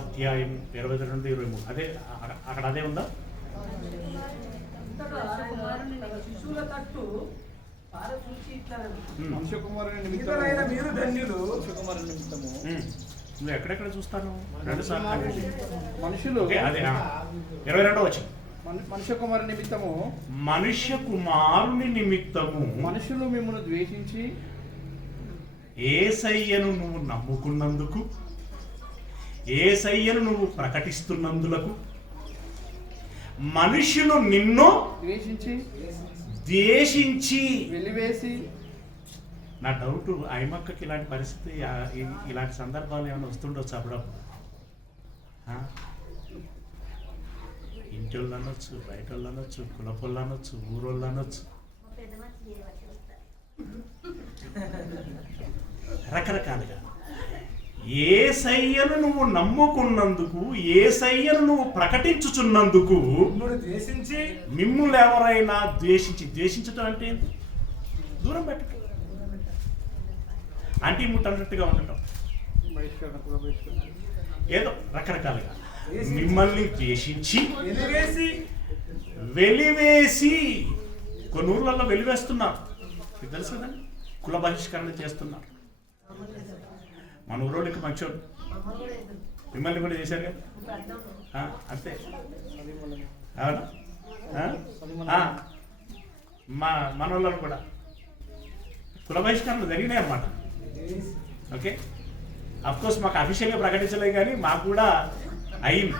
అధ్యాయం 22, 23. అదే అక్కడ అదే ఉందా? శిశువుల తట్టు మీరు ధన్యులు. నువ్వు ఎక్కడెక్కడ చూస్తాను? 2 సార్లు మనుషులు. అదే 22 వచ్చింది. మనుష్య కుమారుని నిమిత్తము మనుష్య కుమారుని నిమిత్తము మనుషులు మిమ్మల్ని ద్వేషించి యేసయ్యను నువ్వు నమ్ముకున్నందుకు, యేసయ్యను నువ్వు ప్రకటిస్తున్నందులకు మనుషులు నిన్ను ద్వేషించి వెలివేసి. నా డౌట్ ఐమక్కకి ఇలాంటి పరిస్థితి, ఇలాంటి సందర్భాలు ఏమైనా వస్తుండొచ్చు అప్పుడప్పుడు. ఇంటి వాళ్ళు అనొచ్చు, బయట వాళ్ళు అనొచ్చు, కులపోళ్ళు అనొచ్చు, ఊరోళ్ళు అనొచ్చు, రకరకాలుగా. యేసయ్యను నువ్వు నమ్ముకున్నందుకు, యేసయ్యను నువ్వు ప్రకటించుచున్నందుకు మిమ్ములు ఎవరైనా ద్వేషించటం అంటే ఏంటి? దూరం పెట్టడం, అంటీ ముట్టన్నట్టుగా ఉండటం, ఏదో రకరకాలుగా మిమ్మల్ని ద్వేషించి వెలివేసి. కొన్ని ఊర్లలో వెలివేస్తున్నారు, మీకు తెలుసు కదండి, కుల బహిష్కరణ చేస్తున్నారు. మన ఊరోళ్ళకి మంచోడు, మిమ్మల్ని కూడా చేశారు కదా, అంతే అవునా? మన వాళ్ళు కూడా కుల బహిష్కరణలు జరిగినాయి అన్నమాట. ఓకే, అఫ్కోర్స్ మాకు అఫీషియల్గా ప్రకటించలేదు, కానీ మాకు కూడా అయింది,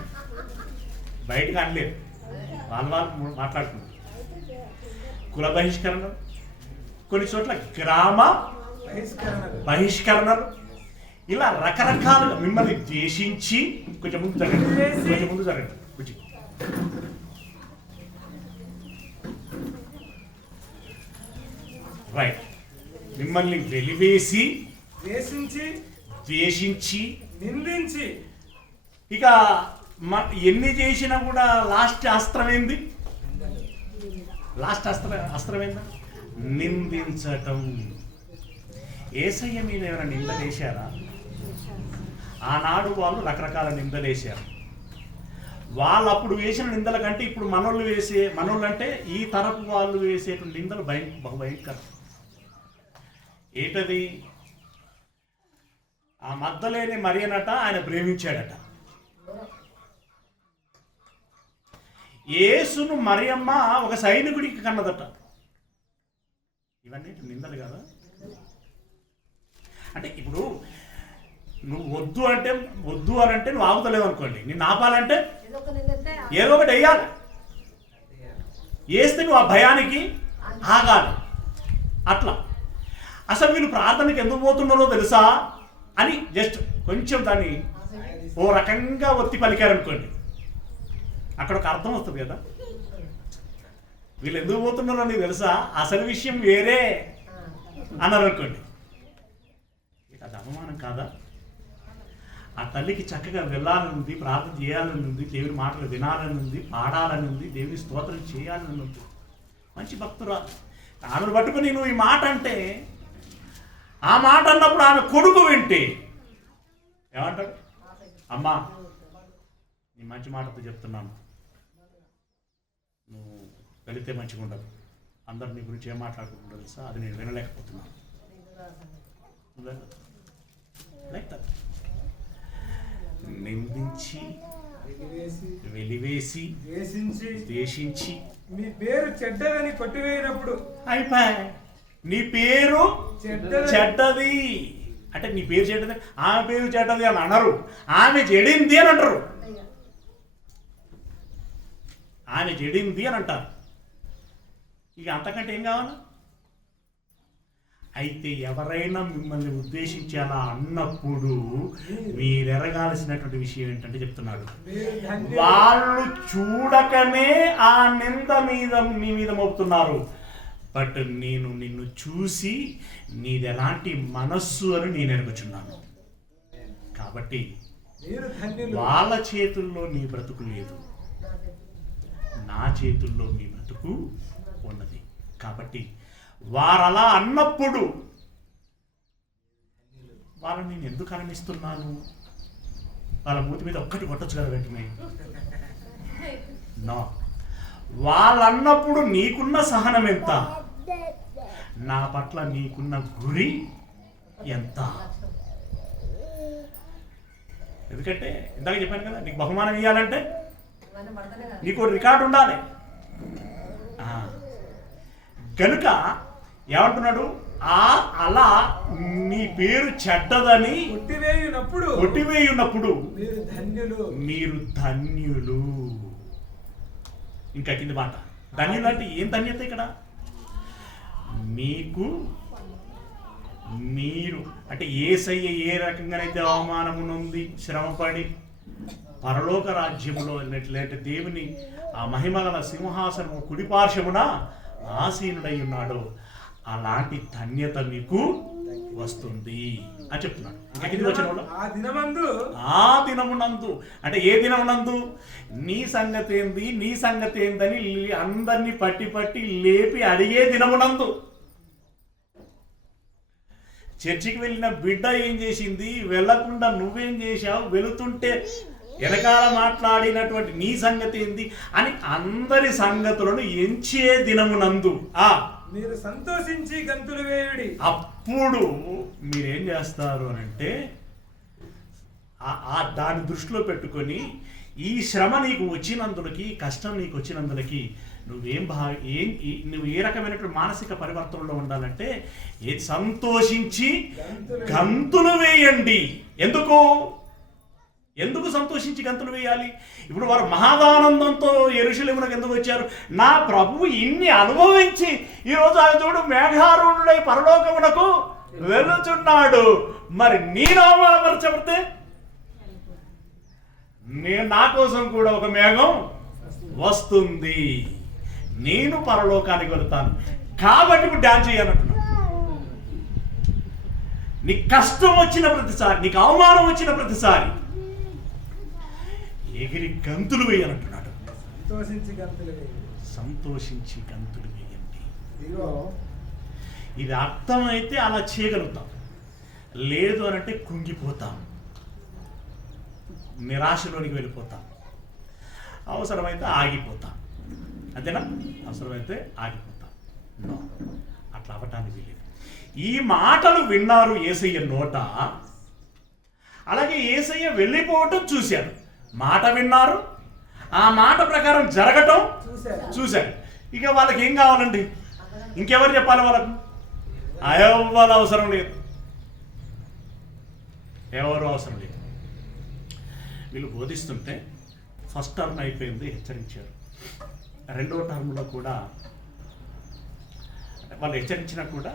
బయటకు అనలేదు, వాళ్ళు మాట్లాడుతున్నారు. కుల బహిష్కరణ, కొన్ని చోట్ల గ్రామ బహిష్కరణలు, ఇలా రకరకాలుగా మిమ్మల్ని ద్వేషించి. కొంచెం ముందు జరగండి, కొంచెం ముందు జరగండి. రైట్. మిమ్మల్ని వెలివేసి, ద్వేషించి, నిందించి. ఇక ఎన్ని చేసినా కూడా లాస్ట్ అస్త్రం ఏంది? లాస్ట్ అస్త్రం ఏందా? నిందించటం. యేసయ్య మీద ఏమైనా నిందలేశారా? ఆనాడు వాళ్ళు రకరకాల నిందలేశారు. వాళ్ళు అప్పుడు వేసిన నిందల కంటే ఇప్పుడు మనోళ్ళు అంటే ఈ తరపు వాళ్ళు వేసేటువంటి నిందలు బహు భయంకరం. ఏంటది? ఆ మగ్దలేని మరియనట ఆయన ప్రేమించాడట. యేసును మరియమ్మ ఒక సైనికుడికి కన్నదట. ఇవన్నీ నిందలు కదా. అంటే ఇప్పుడు నువ్వు వద్దు అని అంటే నువ్వు ఆగుతలేవు అనుకోండి, నిన్ను ఆపాలంటే ఏదో ఒకటి వేయాలి. వేస్తే నువ్వు ఆ భయానికి ఆగాలి. అట్లా అసలు వీళ్ళు ప్రార్థనకి ఎందుకు పోతున్నారో తెలుసా అని జస్ట్ కొంచెం దాన్ని ఓ రకంగా ఒత్తి పలికారనుకోండి, అక్కడ ఒక అర్థం వస్తుంది కదా. వీళ్ళు ఎందుకు పోతున్నారో నీకు తెలుసా, అసలు విషయం వేరే అన్నారు అనుకోండి, అది అవమానం కాదా? ఆ తల్లికి చక్కగా వెళ్ళాలని ఉంది, ప్రార్థన చేయాలని ఉంది, దేవుని మాటలు వినాలని ఉంది, పాడాలని ఉంది, దేవుని స్తోత్రం చేయాలని ఉంది. మంచి భక్తురాలు. ఆమెను పట్టుకుని నువ్వు ఈ మాట అంటే, ఆ మాట అన్నప్పుడు ఆమె కొడుకు వింటే ఏమంటాడు? అమ్మా, నీ మంచి మాటతో చెప్తున్నాను, నువ్వు వెళితే మంచిగా ఉండదు, అందరు నీ గురించి ఏం మాట్లాడుకుంటుండదు తెలుసా, అది నేను వినలేకపోతున్నాను. నిందించి, వెలివేసి, ద్వేషించి, మీ పేరు చెడ్డదని కొట్టివేయినప్పుడు అయిపోయి నీ పేరు చెడ్డది అంటే నీ పేరు చెడ్డది, ఆమె పేరు చెడ్డది అని అనరు, ఆమె చెడింది అని అంటారు. ఆమె చెడింది అని అంటారు. ఇక అంతకంటే ఏం కావాలి? అయితే ఎవరైనా మిమ్మల్ని ఉద్దేశించి అలా అన్నప్పుడు మీరు ఎరగాల్సినటువంటి విషయం ఏంటంటే చెప్తున్నాడు, వాళ్ళు చూడకనే ఆ నింద మీ మీద మోపుతున్నారు, బట్ నేను నిన్ను చూసి నీది ఎలాంటి మనస్సు అని నేను ఎరుగుచున్నాను. కాబట్టి వాళ్ళ చేతుల్లో నీ బ్రతుకు లేదు, నా చేతుల్లో నీ బ్రతుకు ఉన్నది. కాబట్టి వారలా అన్నప్పుడు వాళ్ళని నేను ఎందుకు అననిస్తున్నాను? వాళ్ళ మూతి మీద ఒక్కటి కొట్టచ్చు కదా వెంటనే. నా వాళ్ళన్నప్పుడు నీకున్న సహనం ఎంత, నా పట్ల నీకున్న గురి ఎంత? ఎందుకంటే ఇందాక చెప్పాను కదా, నీకు బహుమానం ఇవ్వాలంటే నీకు రికార్డు ఉండాలి. కనుక ఏమంటున్నాడు, అలా నీ పేరు చెడ్డదని కొట్టివేయున్నప్పుడు మీరు ధన్యులు. ఇంకా కింది మాట, ధన్యులు అంటే ఏం ధన్యత ఇక్కడ? మీరు అంటే యేసయ్య ఏ రకంగానైతే అవమానమునుంది, శ్రమపడి పరలోక రాజ్యములో లేదంటే దేవుని ఆ మహిమగల సింహాసనము కుడిపార్శ్వమున ఆసీనుడై ఉన్నాడో అలాంటి ధన్యత మీకు వస్తుంది అని చెప్తున్నాడు. ఆ దినమునందు అంటే ఏ దినమునందు? నీ సంగతి ఏందని అందరినీ పట్టి లేపి అడిగే దినమునందు. చర్చికి వెళ్ళిన బిడ్డ ఏం చేసింది, వెళ్ళకుండా నువ్వేం చేశావు, వెళుతుంటే వెనకాల మాట్లాడినటువంటి నీ సంగతి ఏంది అని అందరి సంగతులను ఎంచే దినమునందు మీరు సంతోషించి గంతులు వేయుడి. అప్పుడు మీరేం చేస్తారు అని అంటే దాన్ని దృష్టిలో పెట్టుకొని ఈ శ్రమ నీకు వచ్చినందులకి, కష్టం నీకు వచ్చినందులకి నువ్వు ఏ రకమైనటువంటి మానసిక పరివర్తనలో ఉండాలంటే సంతోషించి గంతులు వేయండి. ఎందుకు సంతోషించి గంతులు వేయాలి? ఇప్పుడు వారు మహాదానందంతో యెరూషలేమునకు ఎందుకు వచ్చారు? నా ప్రభువు ఇన్ని అనుభవించి ఈరోజు ఆయన చూడు మేఘారూఢుడై పరలోకమునకు వెళుచున్నాడు. మరి నేను అవమానపరచబడితే నా కోసం కూడా ఒక మేఘం వస్తుంది, నేను పరలోకానికి వెళతాను కాబట్టి ఇప్పుడు డాన్స్ చేయాలంటున్నాను. నీకు కష్టం వచ్చిన ప్రతిసారి, నీకు అవమానం వచ్చిన ప్రతిసారి ఎగిరి గంతులు వేయాలంటున్నాడు. సంతోషించి గంతులు వేయండి. ఇది అర్థమైతే అలా చేయగలుగుతాం, లేదు అనంటే కుంగిపోతాం, నిరాశలోనికి వెళ్ళిపోతాం, అవసరమైతే ఆగిపోతాం. అంతేనా? అవసరమైతే ఆగిపోతాం. అట్లా అవ్వటానికి వీలేదు. ఈ మాటలు విన్నారు యేసయ్య నోట, అలాగే యేసయ్య వెళ్ళిపోవటం చూశారు. మాట విన్నారు, ఆ మాట ప్రకారం జరగటం చూశారు. ఇక వాళ్ళకి ఏం కావాలండి? ఇంకెవరు చెప్పాలి వాళ్ళకు? ఎవరు అవసరం లేదు, ఎవరు అవసరం లేదు. వీళ్ళు బోధిస్తుంటే ఫస్ట్ టర్మ్ అయిపోయింది, హెచ్చరించారు. రెండవ టర్మ్లో కూడా వాళ్ళు హెచ్చరించినా కూడా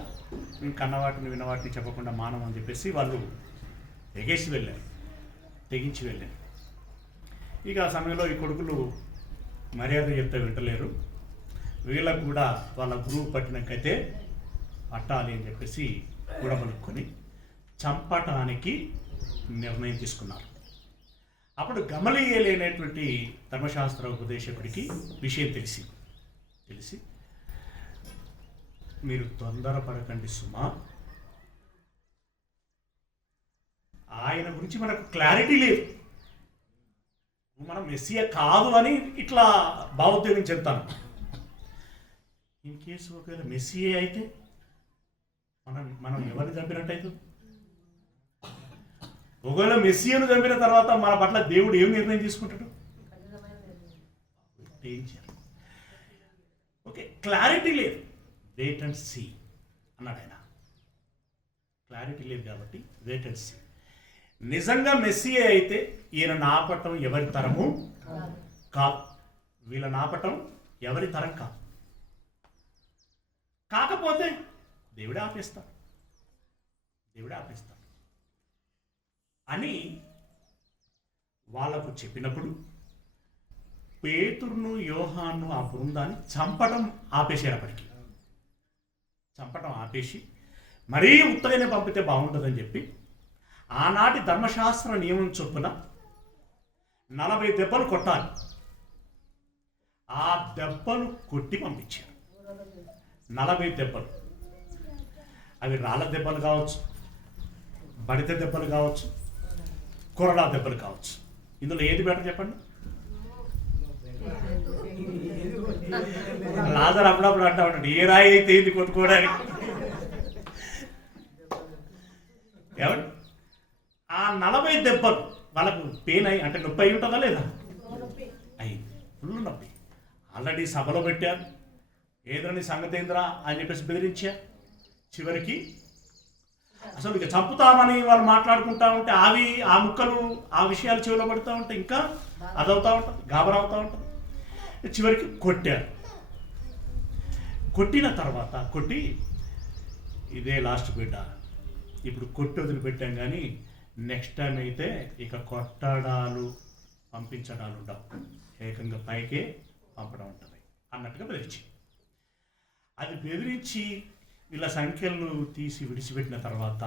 మేము కన్నవాటిని విన్నవాటిని చెప్పకుండా మానం అని చెప్పేసి వాళ్ళు ఎగేసి వెళ్ళారు, తెగించి వెళ్ళారు. ఇక ఆ సమయంలో ఈ కొడుకులు మర్యాద చెప్తే వింటలేరు, వీళ్ళకు కూడా వాళ్ళ గురువు పట్టినకైతే పట్టాలి అని చెప్పేసి కూడబలుక్కొని చంపటానికి నిర్ణయం తీసుకున్నారు. అప్పుడు గమలీయేలు అనేటువంటి ధర్మశాస్త్ర ఉపదేశకుడికి విషయం తెలిసి మీరు తొందరపడకండి సుమా, ఆయన గురించి మనకు క్లారిటీ లేదు, మనం మెస్సియా కాదు అని ఇట్లా భావోద్వేగం చెప్తాను. ఇన్ కేసు ఒకవేళ మెస్సియే అయితే మనం ఎవరిని చంపినట్టయితే? ఒకవేళ మెస్సియాను చంపిన తర్వాత మన పట్ల దేవుడు ఏం నిర్ణయం తీసుకుంటాడు? ఓకే, క్లారిటీ లేదు, వెయిట్ అండ్ సీ అన్నాడు ఆయన. క్లారిటీ లేదు కాబట్టి వెయిట్ అండ్ సీ. నిజంగా మెస్సియే అయితే ఈయన నాపటం ఎవరి తరము కాదు, వీళ్ళ నాపటం ఎవరి తరం కాదు. కాకపోతే దేవుడే ఆపేస్తాడు అని వాళ్ళకు చెప్పినప్పుడు పేతురును యోహాను ఆ బృందాన్ని చంపటం ఆపేసి మరీ ఉత్తగానే పంపితే బాగుంటుందని చెప్పి ఆనాటి ధర్మశాస్త్ర నియమం చొప్పున 40 దెబ్బలు కొట్టాలి. ఆ దెబ్బలు కొట్టి పంపించారు. 40 దెబ్బలు, అవి రాళ్ళ దెబ్బలు కావచ్చు, బడిత దెబ్బలు కావచ్చు, కొరడా దెబ్బలు కావచ్చు. ఇందులో ఏది బెటర్ చెప్పండి? లాజర్ అప్పుడప్పుడు అంటా ఉంటాడు, ఏ రాయి అయితే ఏంది కొట్టుకోవడానికి. ఏమండి, ఆ 40 దెబ్బలు వాళ్ళకు పెయిన్ అయి అంటే నొప్పి అయి ఉంటుందా లేదా? అయింది. ఆల్రెడీ సభలో పెట్టారు. ఏదని సంగతేంద్ర అని చెప్పేసి బెదిరించారు. చివరికి అసలు ఇక చంపుతామని వాళ్ళు మాట్లాడుకుంటా ఉంటే ఆ ముక్కలు ఆ విషయాలు చెవిలో పడుతూ ఉంటే ఇంకా అదవుతూ ఉంటుంది, గాబరా అవుతూ ఉంటుంది. చివరికి కొట్టారు. కొట్టిన తర్వాత ఇదే లాస్ట్ బిడ్డ, ఇప్పుడు కొట్టి వదిలిపెట్టాం కానీ నెక్స్ట్ టైం అయితే ఇక కొట్టడాలు పంపించడాలు ఉండవు, ఏకంగా పైకే పంపడం ఉంటుంది అన్నట్టుగా బెదిరించి, అది బెదిరించి వీళ్ళ సంఖ్యలను తీసి విడిచిపెట్టిన తర్వాత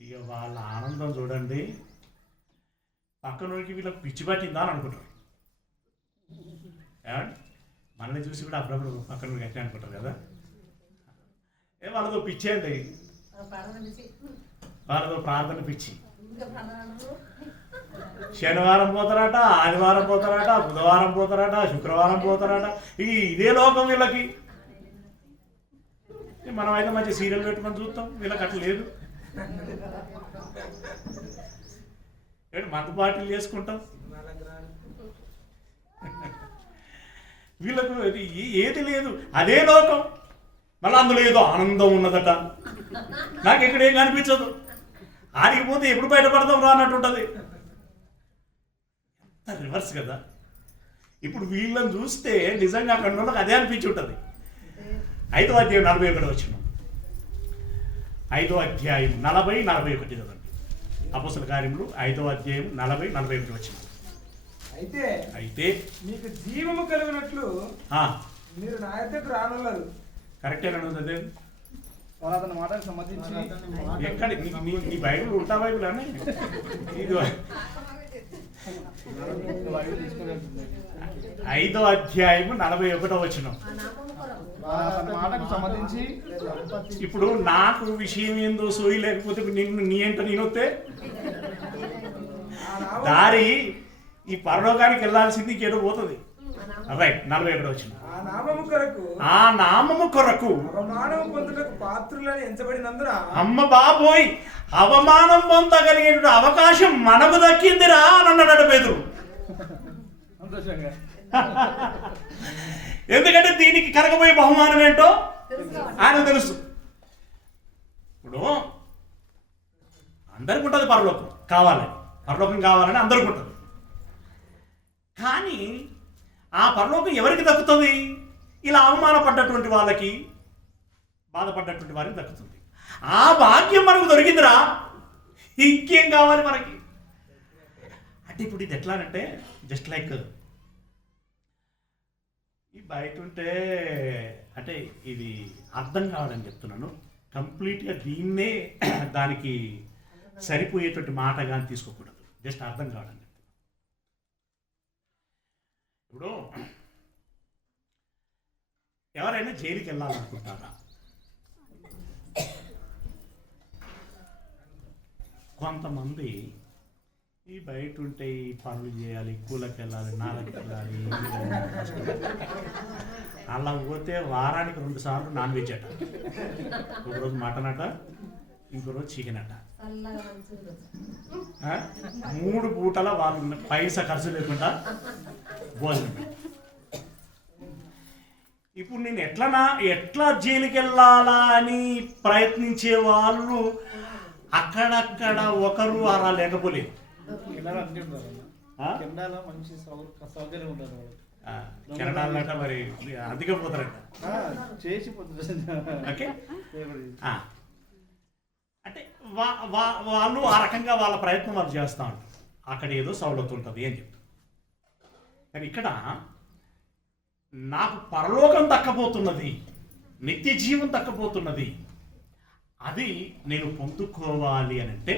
ఇక వాళ్ళ ఆనందం చూడండి. పక్కనోడికి వీళ్ళకి పిచ్చి పట్టిందా అని అనుకుంటారు. మనల్ని చూసి కూడా అప్పుడప్పుడు పక్కన ఎట్లా అనుకుంటారు కదా. వాళ్ళతో పిచ్చేంది, వాళ్ళతో ప్రార్థన పిచ్చి. శనివారం పోతారట, ఆదివారం పోతారట, బుధవారం పోతారట, శుక్రవారం పోతారట. ఇదే లోకం వీళ్ళకి. మనమైతే మంచి సీరియల్ పెట్టుకొని చూస్తాం, వీళ్ళకి అట్లా లేదు. మందు పార్టీలు చేసుకుంటాం. వీళ్ళకు ఏది లేదు, అదే లోకం. మళ్ళీ అందులో ఏదో ఆనందం ఉన్నదట. నాకు ఎక్కడేం కనిపించదు, ఆడికిపోతే ఎప్పుడు బయటపడదాం రా అన్నట్టు ఉంటుంది. రివర్స్ కదా. ఇప్పుడు వీళ్ళని చూస్తే నిజంగా అక్కడ వాళ్ళకి అదే అనిపించి ఉంటుంది. 5వ అధ్యాయం 41 వచ్చినాం. 5వ అధ్యాయం 40-41 చదవండి. అపోస్తల కార్యములు 5వ అధ్యాయం 40-41 వచ్చినాం. అయితే మీకు జీవము కలిగినట్లు మీరు నా యొద్దకు రానున్నారు. కరెక్టేనా? అదే అతని మాటకు సంబంధించి ఎక్కడ నీ బైబిల్ ఉంటా బైబిల్ అని ఇది 5వ అధ్యాయము 41 వచనం. అతని మాటకు సంబంధించి ఇప్పుడు నాకు విషయం ఏందో సోయి లేకపోతే నీ ఏంటో నేనొస్తే దారి ఈ పరలోకానికి వెళ్ళాల్సింది ఇంకేదో పోతుంది. రైట్. 41 వచ్చిన ఆ నామము కొరకు అవమానము పొందుటకు పాత్రులని ఎంచబడినందున అమ్మ బాబోయ్ అవమానం పొందగలిగే అవకాశం మనకు దక్కిందిరా అని అన్నాడు పేతురు. సంతోషంగా. ఎందుకంటే దీనికి కరగబోయే బహుమానం ఏంటో ఆయన తెలుసు. ఇప్పుడు అందరికి ఉంటుంది పరలోకం కావాలని అందరికి ఉంటుంది. కానీ ఆ పరలోకం ఎవరికి దక్కుతుంది? ఇలా అవమానపడ్డటువంటి వాళ్ళకి, బాధపడ్డటువంటి వారికి దక్కుతుంది. ఆ భాగ్యం మనకు దొరికిందిరా, ఇంకేం కావాలి మనకి? అంటే ఇప్పుడు ఇది ఎట్లా అంటే జస్ట్ లైక్ ఈ బయట ఉంటే, అంటే ఇది అర్థం కావాలని చెప్తున్నాను. కంప్లీట్గా దీన్నే దానికి సరిపోయేటువంటి మాటగా తీసుకోకూడదు, జస్ట్ అర్థం కావాలని. ఇప్పుడు ఎవరైనా జైలుకి వెళ్ళాలనుకుంటారా? కొంతమంది ఈ బయట ఉంటే ఈ పనులు చేయాలి, కూలకి వెళ్ళాలి, నాలకి వెళ్ళాలి, అలా పోతే వారానికి 2 సార్లు నాన్ వెజ్ అట. ఒకరోజు మటన్ అట, ఇంకో రోజు చికెన్ అట. 3 పూటల వాళ్ళు పైసా ఖర్చు లేకుండా భోజనం. ఇప్పుడు నేను ఎట్లా జైలుకి వెళ్ళాలా అని ప్రయత్నించే వాళ్ళు అక్కడక్కడ ఒకరు అలా లేకపోలేదు. కెనడాలో మరి అధిక పోతారట. ఓకే, అంటే వాళ్ళు ఆ రకంగా వాళ్ళ ప్రయత్నం వాళ్ళు చేస్తూ ఉంటారు. అక్కడ ఏదో సౌలత్ ఉంటుంది అని చెప్తారు. కానీ ఇక్కడ నాకు పరలోకం దక్కబోతున్నది, నిత్య జీవం దక్కబోతున్నది. అది నేను పొందుకోవాలి అని అంటే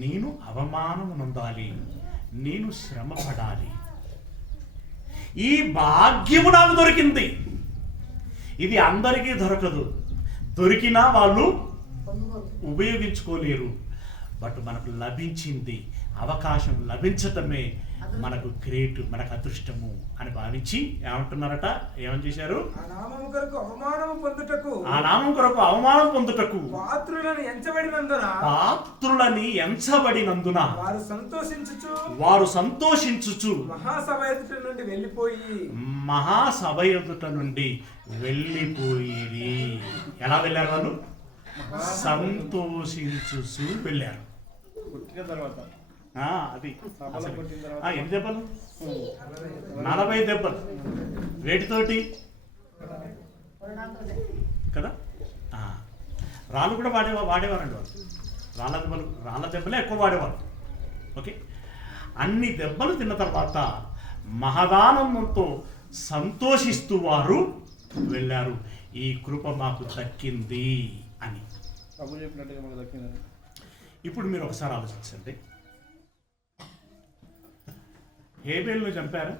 నేను అవమానం నొందాలి, నేను శ్రమ పడాలి. ఈ భాగ్యము నాకు దొరికింది. ఇది అందరికీ దొరకదు. దొరికినా వాళ్ళు ఉపయోగించుకోలేరు. బట్ మనకు లభించింది, అవకాశం లభించటమే మనకు గ్రేట్, మనకు అదృష్టము అని భావించి ఏమంటున్నారట, ఏమని చేశారు? ఆ నామము కొరకు అవమానము పొందుటకు, ఆ నామం కొరకు అవమానం పొందుటకు పాత్రులను ఎంచబడినందున వారు సంతోషించుచు మహాసభ ఎదుట నుండి వెళ్ళిపోయి ఎలా వెళ్ళారు? వాళ్ళు సంతోషించుచు వెళ్ళారు. పుట్టిన తర్వాత అది సభలో పుట్టిన తర్వాత ఎన్ని దెబ్బలు? 40 దెబ్బలు. వేటితోటి కదా? రాళ్ళు కూడా వాడేవారండి వాళ్ళు. రాళ్ళ దెబ్బలే ఎక్కువ వాడేవారు. ఓకే, అన్ని దెబ్బలు తిన్న తర్వాత మహదానందంతో సంతోషిస్తూ వారు వెళ్ళారు. ఈ కృప మాకు దక్కింది అని. ప్రభు చెప్పినట్టుగా మనకు దక్కిందని. ఇప్పుడు మీరు ఒకసారి ఆలోచించండి, హేబేలును చంపారా?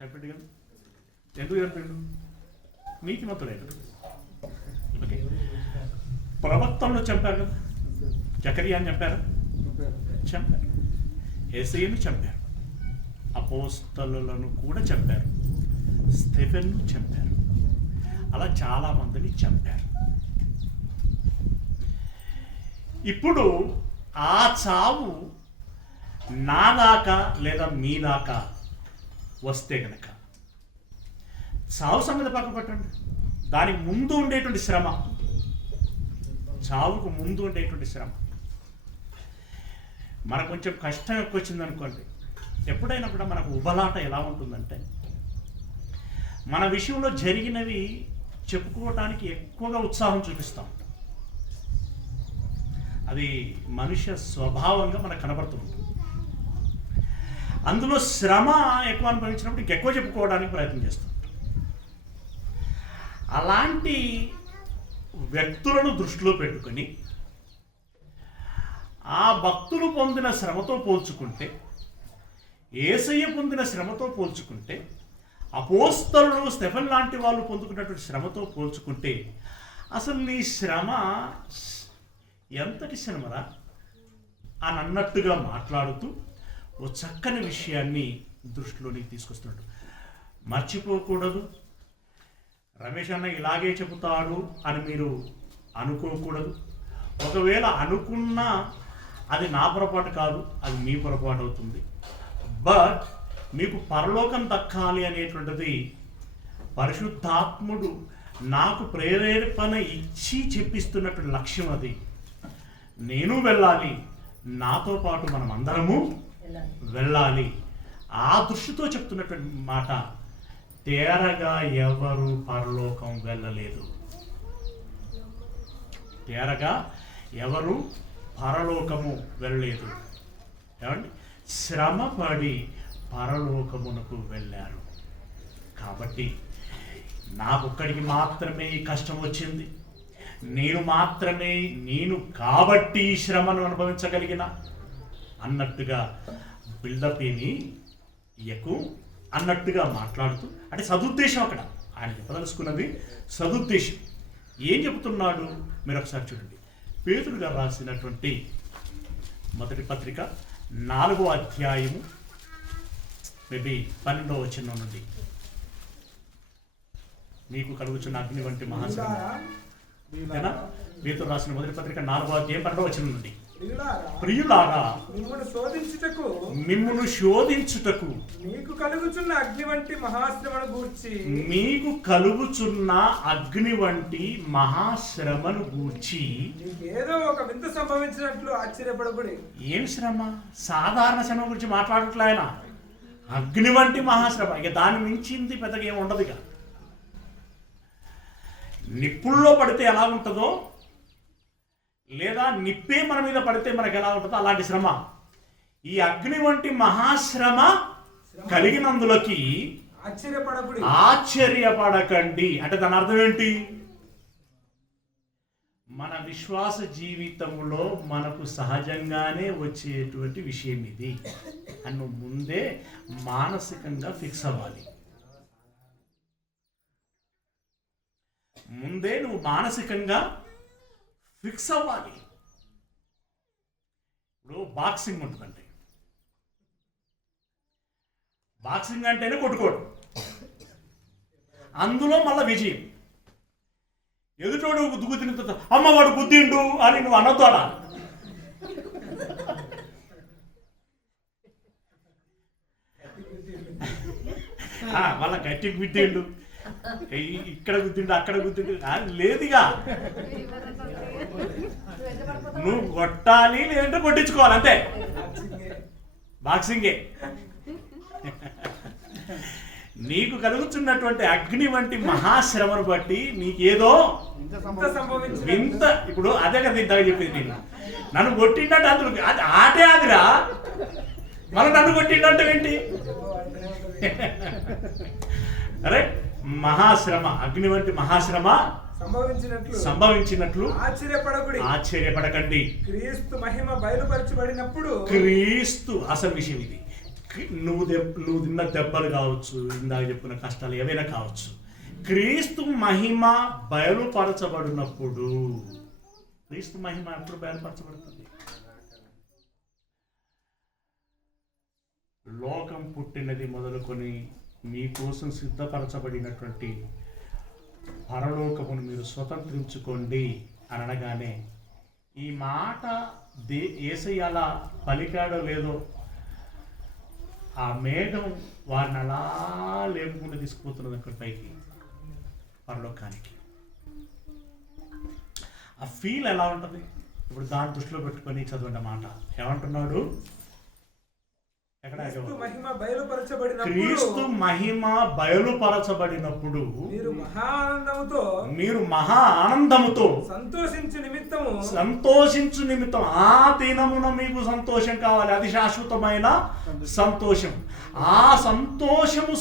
చంపాడు కదా. ఎందుకు చంపాడు? నీతిమంతుడైన. ఓకే, ప్రవక్తలను చంపారు కదా. జకరియాని చంపారా? చంపారు. యేసయ్యను చంపారు. అపోస్తలులను కూడా చంపారు. స్టెఫెన్ను చంపారు. అలా చాలా మందిని చంపారు. ఇప్పుడు ఆ చావు నా దాకా లేదా మీ దాకా వస్తే కనుక చావు సంగతి పక్క పెట్టండి, దానికి ముందు ఉండేటువంటి శ్రమ, చావుకు ముందు ఉండేటువంటి శ్రమ మనకు కొంచెం కష్టం ఎక్కువ వచ్చింది అనుకోండి. ఎప్పుడైనా కూడా మనకు ఉబలాట ఎలా ఉంటుందంటే, మన విషయంలో జరిగినవి చెప్పుకోవటానికి ఎక్కువగా ఉత్సాహం చూపిస్తాం. అది మనుష్య స్వభావంగా మనకు కనబడుతుంది. అందులో శ్రమ ఎక్కువ అనుభవించినప్పుడు ఇంకెక్కువ చెప్పుకోవడానికి ప్రయత్నం చేస్తాం. అలాంటి వ్యక్తులను దృష్టిలో పెట్టుకొని ఆ భక్తులు పొందిన శ్రమతో పోల్చుకుంటే, యేసయ్య పొందిన శ్రమతో పోల్చుకుంటే, అపోస్తలులు స్టెఫెన్ లాంటి వాళ్ళు పొందుకున్నటువంటి శ్రమతో పోల్చుకుంటే, అసలు నీ శ్రమ ఎంతటి శ్రమరా అని అన్నట్టుగా మాట్లాడుతూ ఓ చక్కని విషయాన్ని దృష్టిలోనికి తీసుకొస్తున్నాడు. మర్చిపోకూడదు, రమేష్ అన్న ఇలాగే చెబుతాడు అని మీరు అనుకోకూడదు. ఒకవేళ అనుకున్నా అది నా పొరపాటు కాదు, అది మీ పొరపాటు అవుతుంది. బట్ మీకు పరలోకం దక్కాలి అనేటువంటిది పరిశుద్ధాత్ముడు నాకు ప్రేరేపణ ఇచ్చి చెప్పిస్తున్నటువంటి లక్ష్యం. అది నేను వెళ్ళాలి, నాతో పాటు మనం అందరము వెళ్ళాలి. ఆ దృష్టితో చెప్తున్నటువంటి మాట, తేరగా ఎవరు పరలోకం వెళ్ళలేదు. తేరగా ఎవరు పరలోకము వెళ్ళలేదు. ఏమండి? శ్రమపడి పరలోకమునకు వెళ్ళారు. కాబట్టి నాకొక్కడికి మాత్రమే ఈ కష్టం వచ్చింది, నేను కాబట్టి ఈ శ్రమను అనుభవించగలిగిన అన్నట్టుగా బిల్డప్ ఏమి ఇయ్యకు అన్నట్టుగా మాట్లాడుతూ, అంటే సదుద్దేశం అక్కడ ఆయన చెప్పదలుచుకున్నది సదుద్దేశం. ఏం చెబుతున్నాడు మీరు ఒకసారి చూడండి. పేతురు గారు రాసినటువంటి మొదటి పత్రిక 4వ అధ్యాయము మేబీ 12వ వచనం నుండి, మీకు కలుగుచున్న అగ్ని వంటి మహాశ్రమ. పేతురు రాసిన మొదటి పత్రిక 4వ అధ్యాయం 12వ వచనం నుండి, ప్రియులారా మిమ్మును శోధించుటకు మీకు కలుగుచున్న అగ్ని వంటి మహాశ్రమను గూర్చి ఏదో ఒక వింత సంభవించినట్లు ఆశ్చర్యపడబడి. ఏం శ్రమ? సాధారణ శ్రమ గురించి మాట్లాడట్లే ఆయన. అగ్ని వంటి మహాశ్రమ, ఇక దాన్ని మించింది పెద్దగా ఏమి ఉండదు. ఇక నిప్పుల్లో పడితే ఎలా ఉంటుందో, లేదా నిప్పే మన మీద పడితే మనకు ఎలా ఉంటుందో అలాంటి శ్రమ. ఈ అగ్ని వంటి మహాశ్రమ కలిగినందులోకి ఆశ్చర్యపడకండి. అంటే దాని అర్థం ఏంటి? మన విశ్వాస జీవితంలో మనకు సహజంగానే వచ్చేటువంటి విషయం ఇది అని నువ్వు ముందే మానసికంగా ఫిక్స్ అవ్వాలి. ముందే నువ్వు మానసికంగా ఫిక్స్ అవ్వాలి. ఇప్పుడు బాక్సింగ్ ఉంటుందండి. బాక్సింగ్ అంటేనే కొట్టుకోవడం, అందులో మళ్ళీ విజయం. ఎదుటోడు గుద్దిన తర్వాత అమ్మవాడు గుద్దిండు అని నువ్వు అనొద్దాడా? వాళ్ళ గట్టి గుద్దిండు, ఇక్కడ గుద్దిండు అక్కడ గుద్దిండు లేదుగా. నువ్వు కొట్టాలి, లేదంటే కొట్టించుకోవాలి, అంతే. బాక్సింగే. నీకు కలుగుతున్నటువంటి అగ్ని వంటి మహాశ్రమను బట్టి నీకేదో ఇంత, ఇప్పుడు అదే కదా ఇంతగా చెప్పింది. నేను నన్ను కొట్టిండంటే అందులో అది ఆటే అదిరా, మళ్ళీ నన్ను కొట్టిండంటే ఏంటి? అరే మహాశ్రమ, అగ్ని వంటి మహాశ్రమ సంభవించినట్లు ఆశ్చర్యపడకండి. క్రీస్తు మహిమ బయలుపరచబడినప్పుడు, క్రీస్తు అసలు విషయం ఇది. నువ్వు తిన్న దెబ్బలు కావచ్చు, ఇందాక చెప్పిన కష్టాలు ఏవైనా కావచ్చు, క్రీస్తు మహిమ బయలుపరచబడినప్పుడు, క్రీస్తు మహిమ ఎప్పుడు బయలుపరచబడుతుంది? లోకం పుట్టినది మొదలుకొని మీకోసం సిద్ధపరచబడినటువంటి పరలోకమును మీరు స్వతంత్రించుకోండి అని అనగానే, ఈ మాట యేసయ్య అలా పలికాడో లేదో, ఆ మేఘం వారిని అలా లేకుండా తీసుకుపోతున్నది అక్కడ పైకి, పరలోకానికి. ఆ ఫీల్ ఎలా ఉంటుంది? ఇప్పుడు దాని దృష్టిలో పెట్టుకొని చదవండి మాట. ఏమంటున్నాడు? క్రీస్తు మహిమ బయలుపరచబడినప్పుడు మీరు మహా ఆనందముతో సంతోషించు నిమిత్తం, ఆ దినమున మీకు సంతోషం కావాలి, అది శాశ్వతమైన సంతోషం. ఆ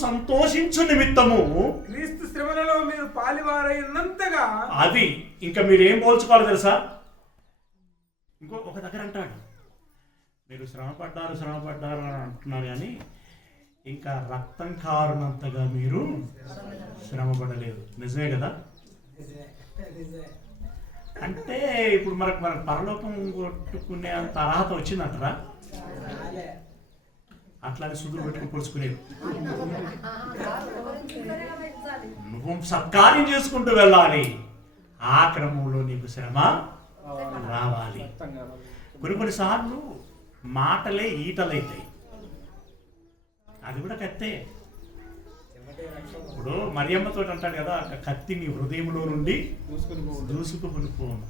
సంతోషించు నిమిత్తము క్రీస్తు శ్రమలలో మీరు పాలివారైనంతగా, అది ఇంకా మీరు ఏం పోల్చుకోవాలి తెలుసా? ఒక దగ్గర అంటాడు, మీరు శ్రమపడ్డారు అని అంటున్నారు, కానీ ఇంకా రక్తం కారునంతగా మీరు శ్రమపడలేదు. నిజమే కదా? అంటే ఇప్పుడు మనకు పరలోకం కొట్టుకునే అంత అర్హత వచ్చిందంటారా? అట్లానే సుదులు పెట్టుకుని పొడుచుకునేది. నువ్వు సత్కార్యం చేసుకుంటూ వెళ్ళాలి, ఆ క్రమంలో నీకు శ్రమ రావాలి. కొన్నిసార్లు మాటలే ఈటలైతాయి, అది కూడా కత్తే. ఇప్పుడు మరియమ్మతో అంటాడు కదా, కత్తి నీ హృదయంలో నుండి దూసుకుని పోను.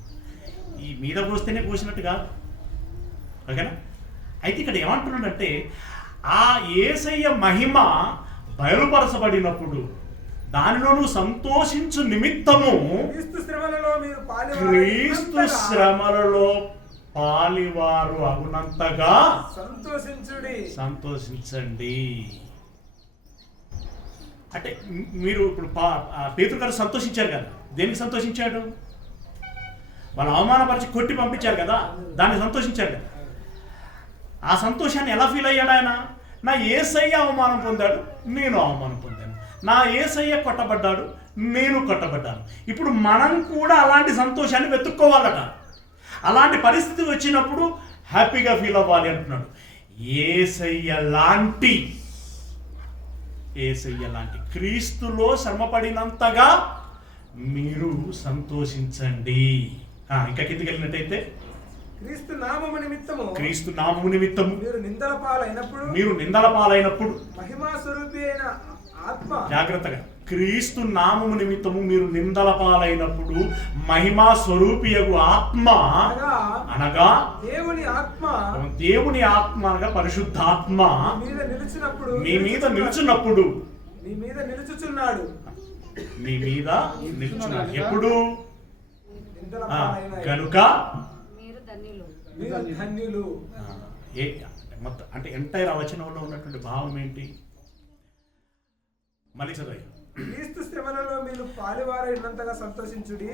ఈ మీద పోస్తేనే పోసినట్టు కాదు, ఓకేనా? అయితే ఇక్కడ ఏమంటున్నాడంటే, ఆ యేసయ్య మహిమ బయలుపరచబడినప్పుడు దానిలోనూ సంతోషించు నిమిత్తము క్రీస్తు శ్రమలలో పాలివారు అగునంతగా సంతోషించండి. అంటే మీరు ఇప్పుడు పేతురు గారు సంతోషించారు కదా, దేనికి సంతోషించాడు? వాళ్ళు అవమానపరిచి కొట్టి పంపించారు కదా, దాన్ని సంతోషించారు కదా. ఆ సంతోషాన్ని ఎలా ఫీల్ అయ్యాడు ఆయన? నా యేసయ్య అవమానం పొందాడు, నేను అవమానం పొందాను. నా యేసయ్య కొట్టబడ్డాడు, నేను కొట్టబడ్డాను. ఇప్పుడు మనం కూడా అలాంటి సంతోషాన్ని వెతుక్కోవాలట. అలాంటి పరిస్థితి వచ్చినప్పుడు హ్యాపీగా ఫీల్ అవ్వాలి అంటున్నాడు. యేసయ్య లాంటి క్రీస్తులో శ్రమపడినంతగా మీరు సంతోషించండి. ఇంకా కిందికి వెళ్ళినట్టయితే, క్రీస్తు నామము నిమిత్తము మీరు నిందల పాలైనప్పుడు మహిమా స్వరూపి అయిన ఆత్మ, జాగ్రత్తగా, క్రీస్తు నామము నిమిత్తము మీరు నిందల పాలైనప్పుడు మహిమా స్వరూపియగు ఆత్మ అనగా దేవుని ఆత్మ అనగా పరిశుద్ధాత్మ మీ మీద నిలుచున్నప్పుడు ఎప్పుడు కనుక మొత్తం అంటే ఎంటైర్ వచనంలో ఉన్నటువంటి భావం ఏంటి? మళ్ళీ చదివి. క్రీస్తు శ్రమలలో మీరు పాలువారైనంతగా సంతోషించుడి.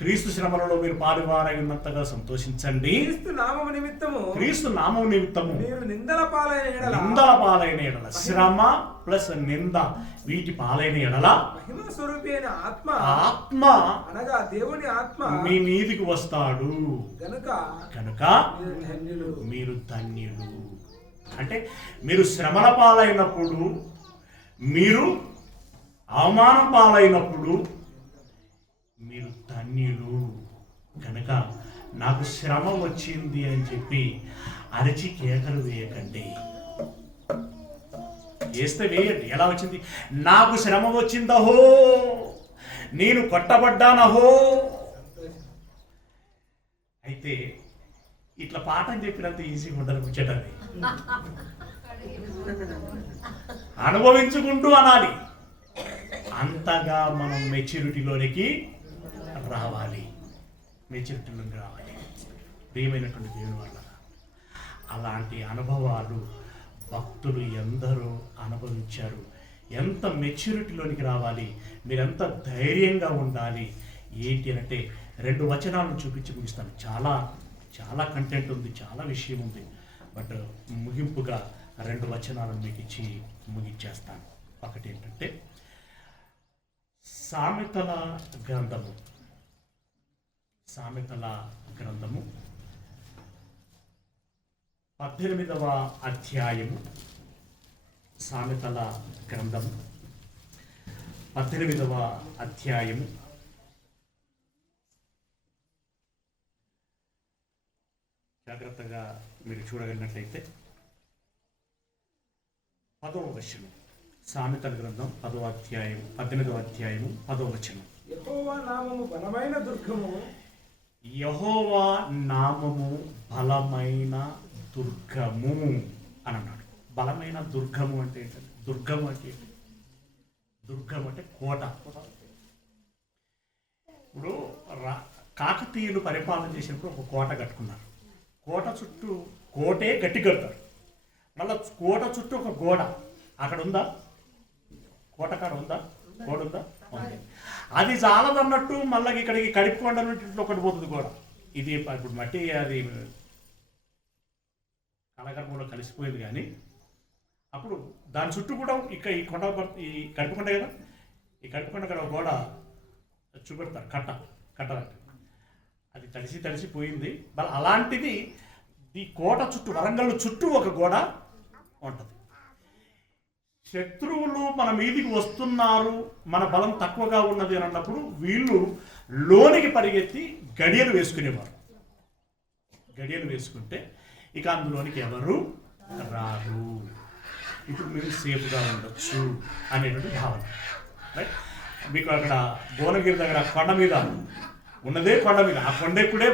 క్రీస్తు శ్రమలలో మీరు పాలువారైనంతగా సంతోషించండి. క్రీస్తు నామము నిమిత్తము మీరు నిందల పాలైన ఎడల శ్రమ ప్లస్ నింద వీటి పాలైన ఎడల మహిమ స్వరూపి అయిన ఆత్మ ఆత్మ అనగా దేవుని ఆత్మ మీ మీదికి వస్తాడు గనుక కనుక మీరు ధన్యులు. మీరు ధన్యులు. అంటే మీరు శ్రమల పాలైనప్పుడు, మీరు అవమానం పాలైనప్పుడు మీరు ధన్యులు. కనుక నాకు శ్రమ వచ్చింది అని చెప్పి అరిచి కేకలు వేయకండి. వేస్తే వేయండి. ఎలా వచ్చింది? నాకు శ్రమ వచ్చిందహో, నేను కొట్టబడ్డానహో. అయితే ఇట్లా పాఠం చెప్పినంత ఈజీగా ఉండదు ముచ్చటది. అనుభవించుకుంటూ అనాలి. అంతగా మనం మెచ్యూరిటీలోనికి రావాలి. మెచ్యూరిటీలోకి రావాలి. ప్రియమైనటువంటి దేవుని వాళ్ళ అలాంటి అనుభవాలు భక్తులు ఎందరో అనుభవించారు. ఎంత మెచ్యూరిటీలోనికి రావాలి, మీరెంత ధైర్యంగా ఉండాలి. ఏంటి అంటే 2 వచనాలను చూపించి ముగిస్తాను. చాలా చాలా కంటెంట్ ఉంది, చాలా విషయం ఉంది. బట్ ముగింపుగా 2 వచనాలను మీకు ఇచ్చి ముగించేస్తాను. ఒకటి ఏంటంటే సామెతల గ్రంథము 18వ అధ్యాయము. సామెతల గ్రంథము 18వ అధ్యాయము జాగ్రత్తగా మీరు చూడగలిగినట్లయితే 10వ వచనం. సామెతల గ్రంథం 18వ అధ్యాయము 10వ వచనం. యెహోవా నామము బలమైన దుర్గము. యెహోవా నామము బలమైన దుర్గము అని అన్నాడు. బలమైన దుర్గము అంటే ఏంటంటే, దుర్గము అంటే ఏంటి? దుర్గం అంటే కోట. ఇప్పుడు కాకతీయులు పరిపాలన చేసినప్పుడు ఒక కోట కట్టుకున్నారు. కోట చుట్టూ కోటే గట్టి కడతారు. మళ్ళీ కోట చుట్టూ ఒక గోడ. అక్కడ ఉందా? కోటకాడ ఉందా? గోడ ఉందా? ఉంది. అది చాలదన్నట్టు మళ్ళీ ఇక్కడికి కడిపికొండ ఇట్లా ఒకటి పోతుంది గోడ. ఇది ఇప్పుడు మట్టి అది కలగర్భంలో కలిసిపోయింది. కానీ అప్పుడు దాని చుట్టూ కూడా ఇక్కడ ఈ కొండ, ఈ కడిపికొండ కదా, ఈ కడిపికొండ ఇక్కడ ఒక గోడ చూపెడతారు. కట్టాలంటే అది తడిసిపోయింది. మళ్ళీ అలాంటిది ఈ కోట చుట్టూ, వరంగల్ చుట్టూ ఒక గోడ ఉంటుంది. శత్రువులు మన మీదికి వస్తున్నారు, మన బలం తక్కువగా ఉన్నది అని అన్నప్పుడు వీళ్ళు లోనికి పరిగెత్తి గడియలు వేసుకునేవారు. గడియలు వేసుకుంటే ఇక అందులోనికి ఎవరు రారు, ఇప్పుడు మీరు సేఫ్గా ఉండొచ్చు అనేటువంటి భావన. రైట్. మీకు అక్కడ భువనగిరి దగ్గర కొండ మీద ఉన్నదే, కొండ మీద ఆ కొండ ఎప్పుడే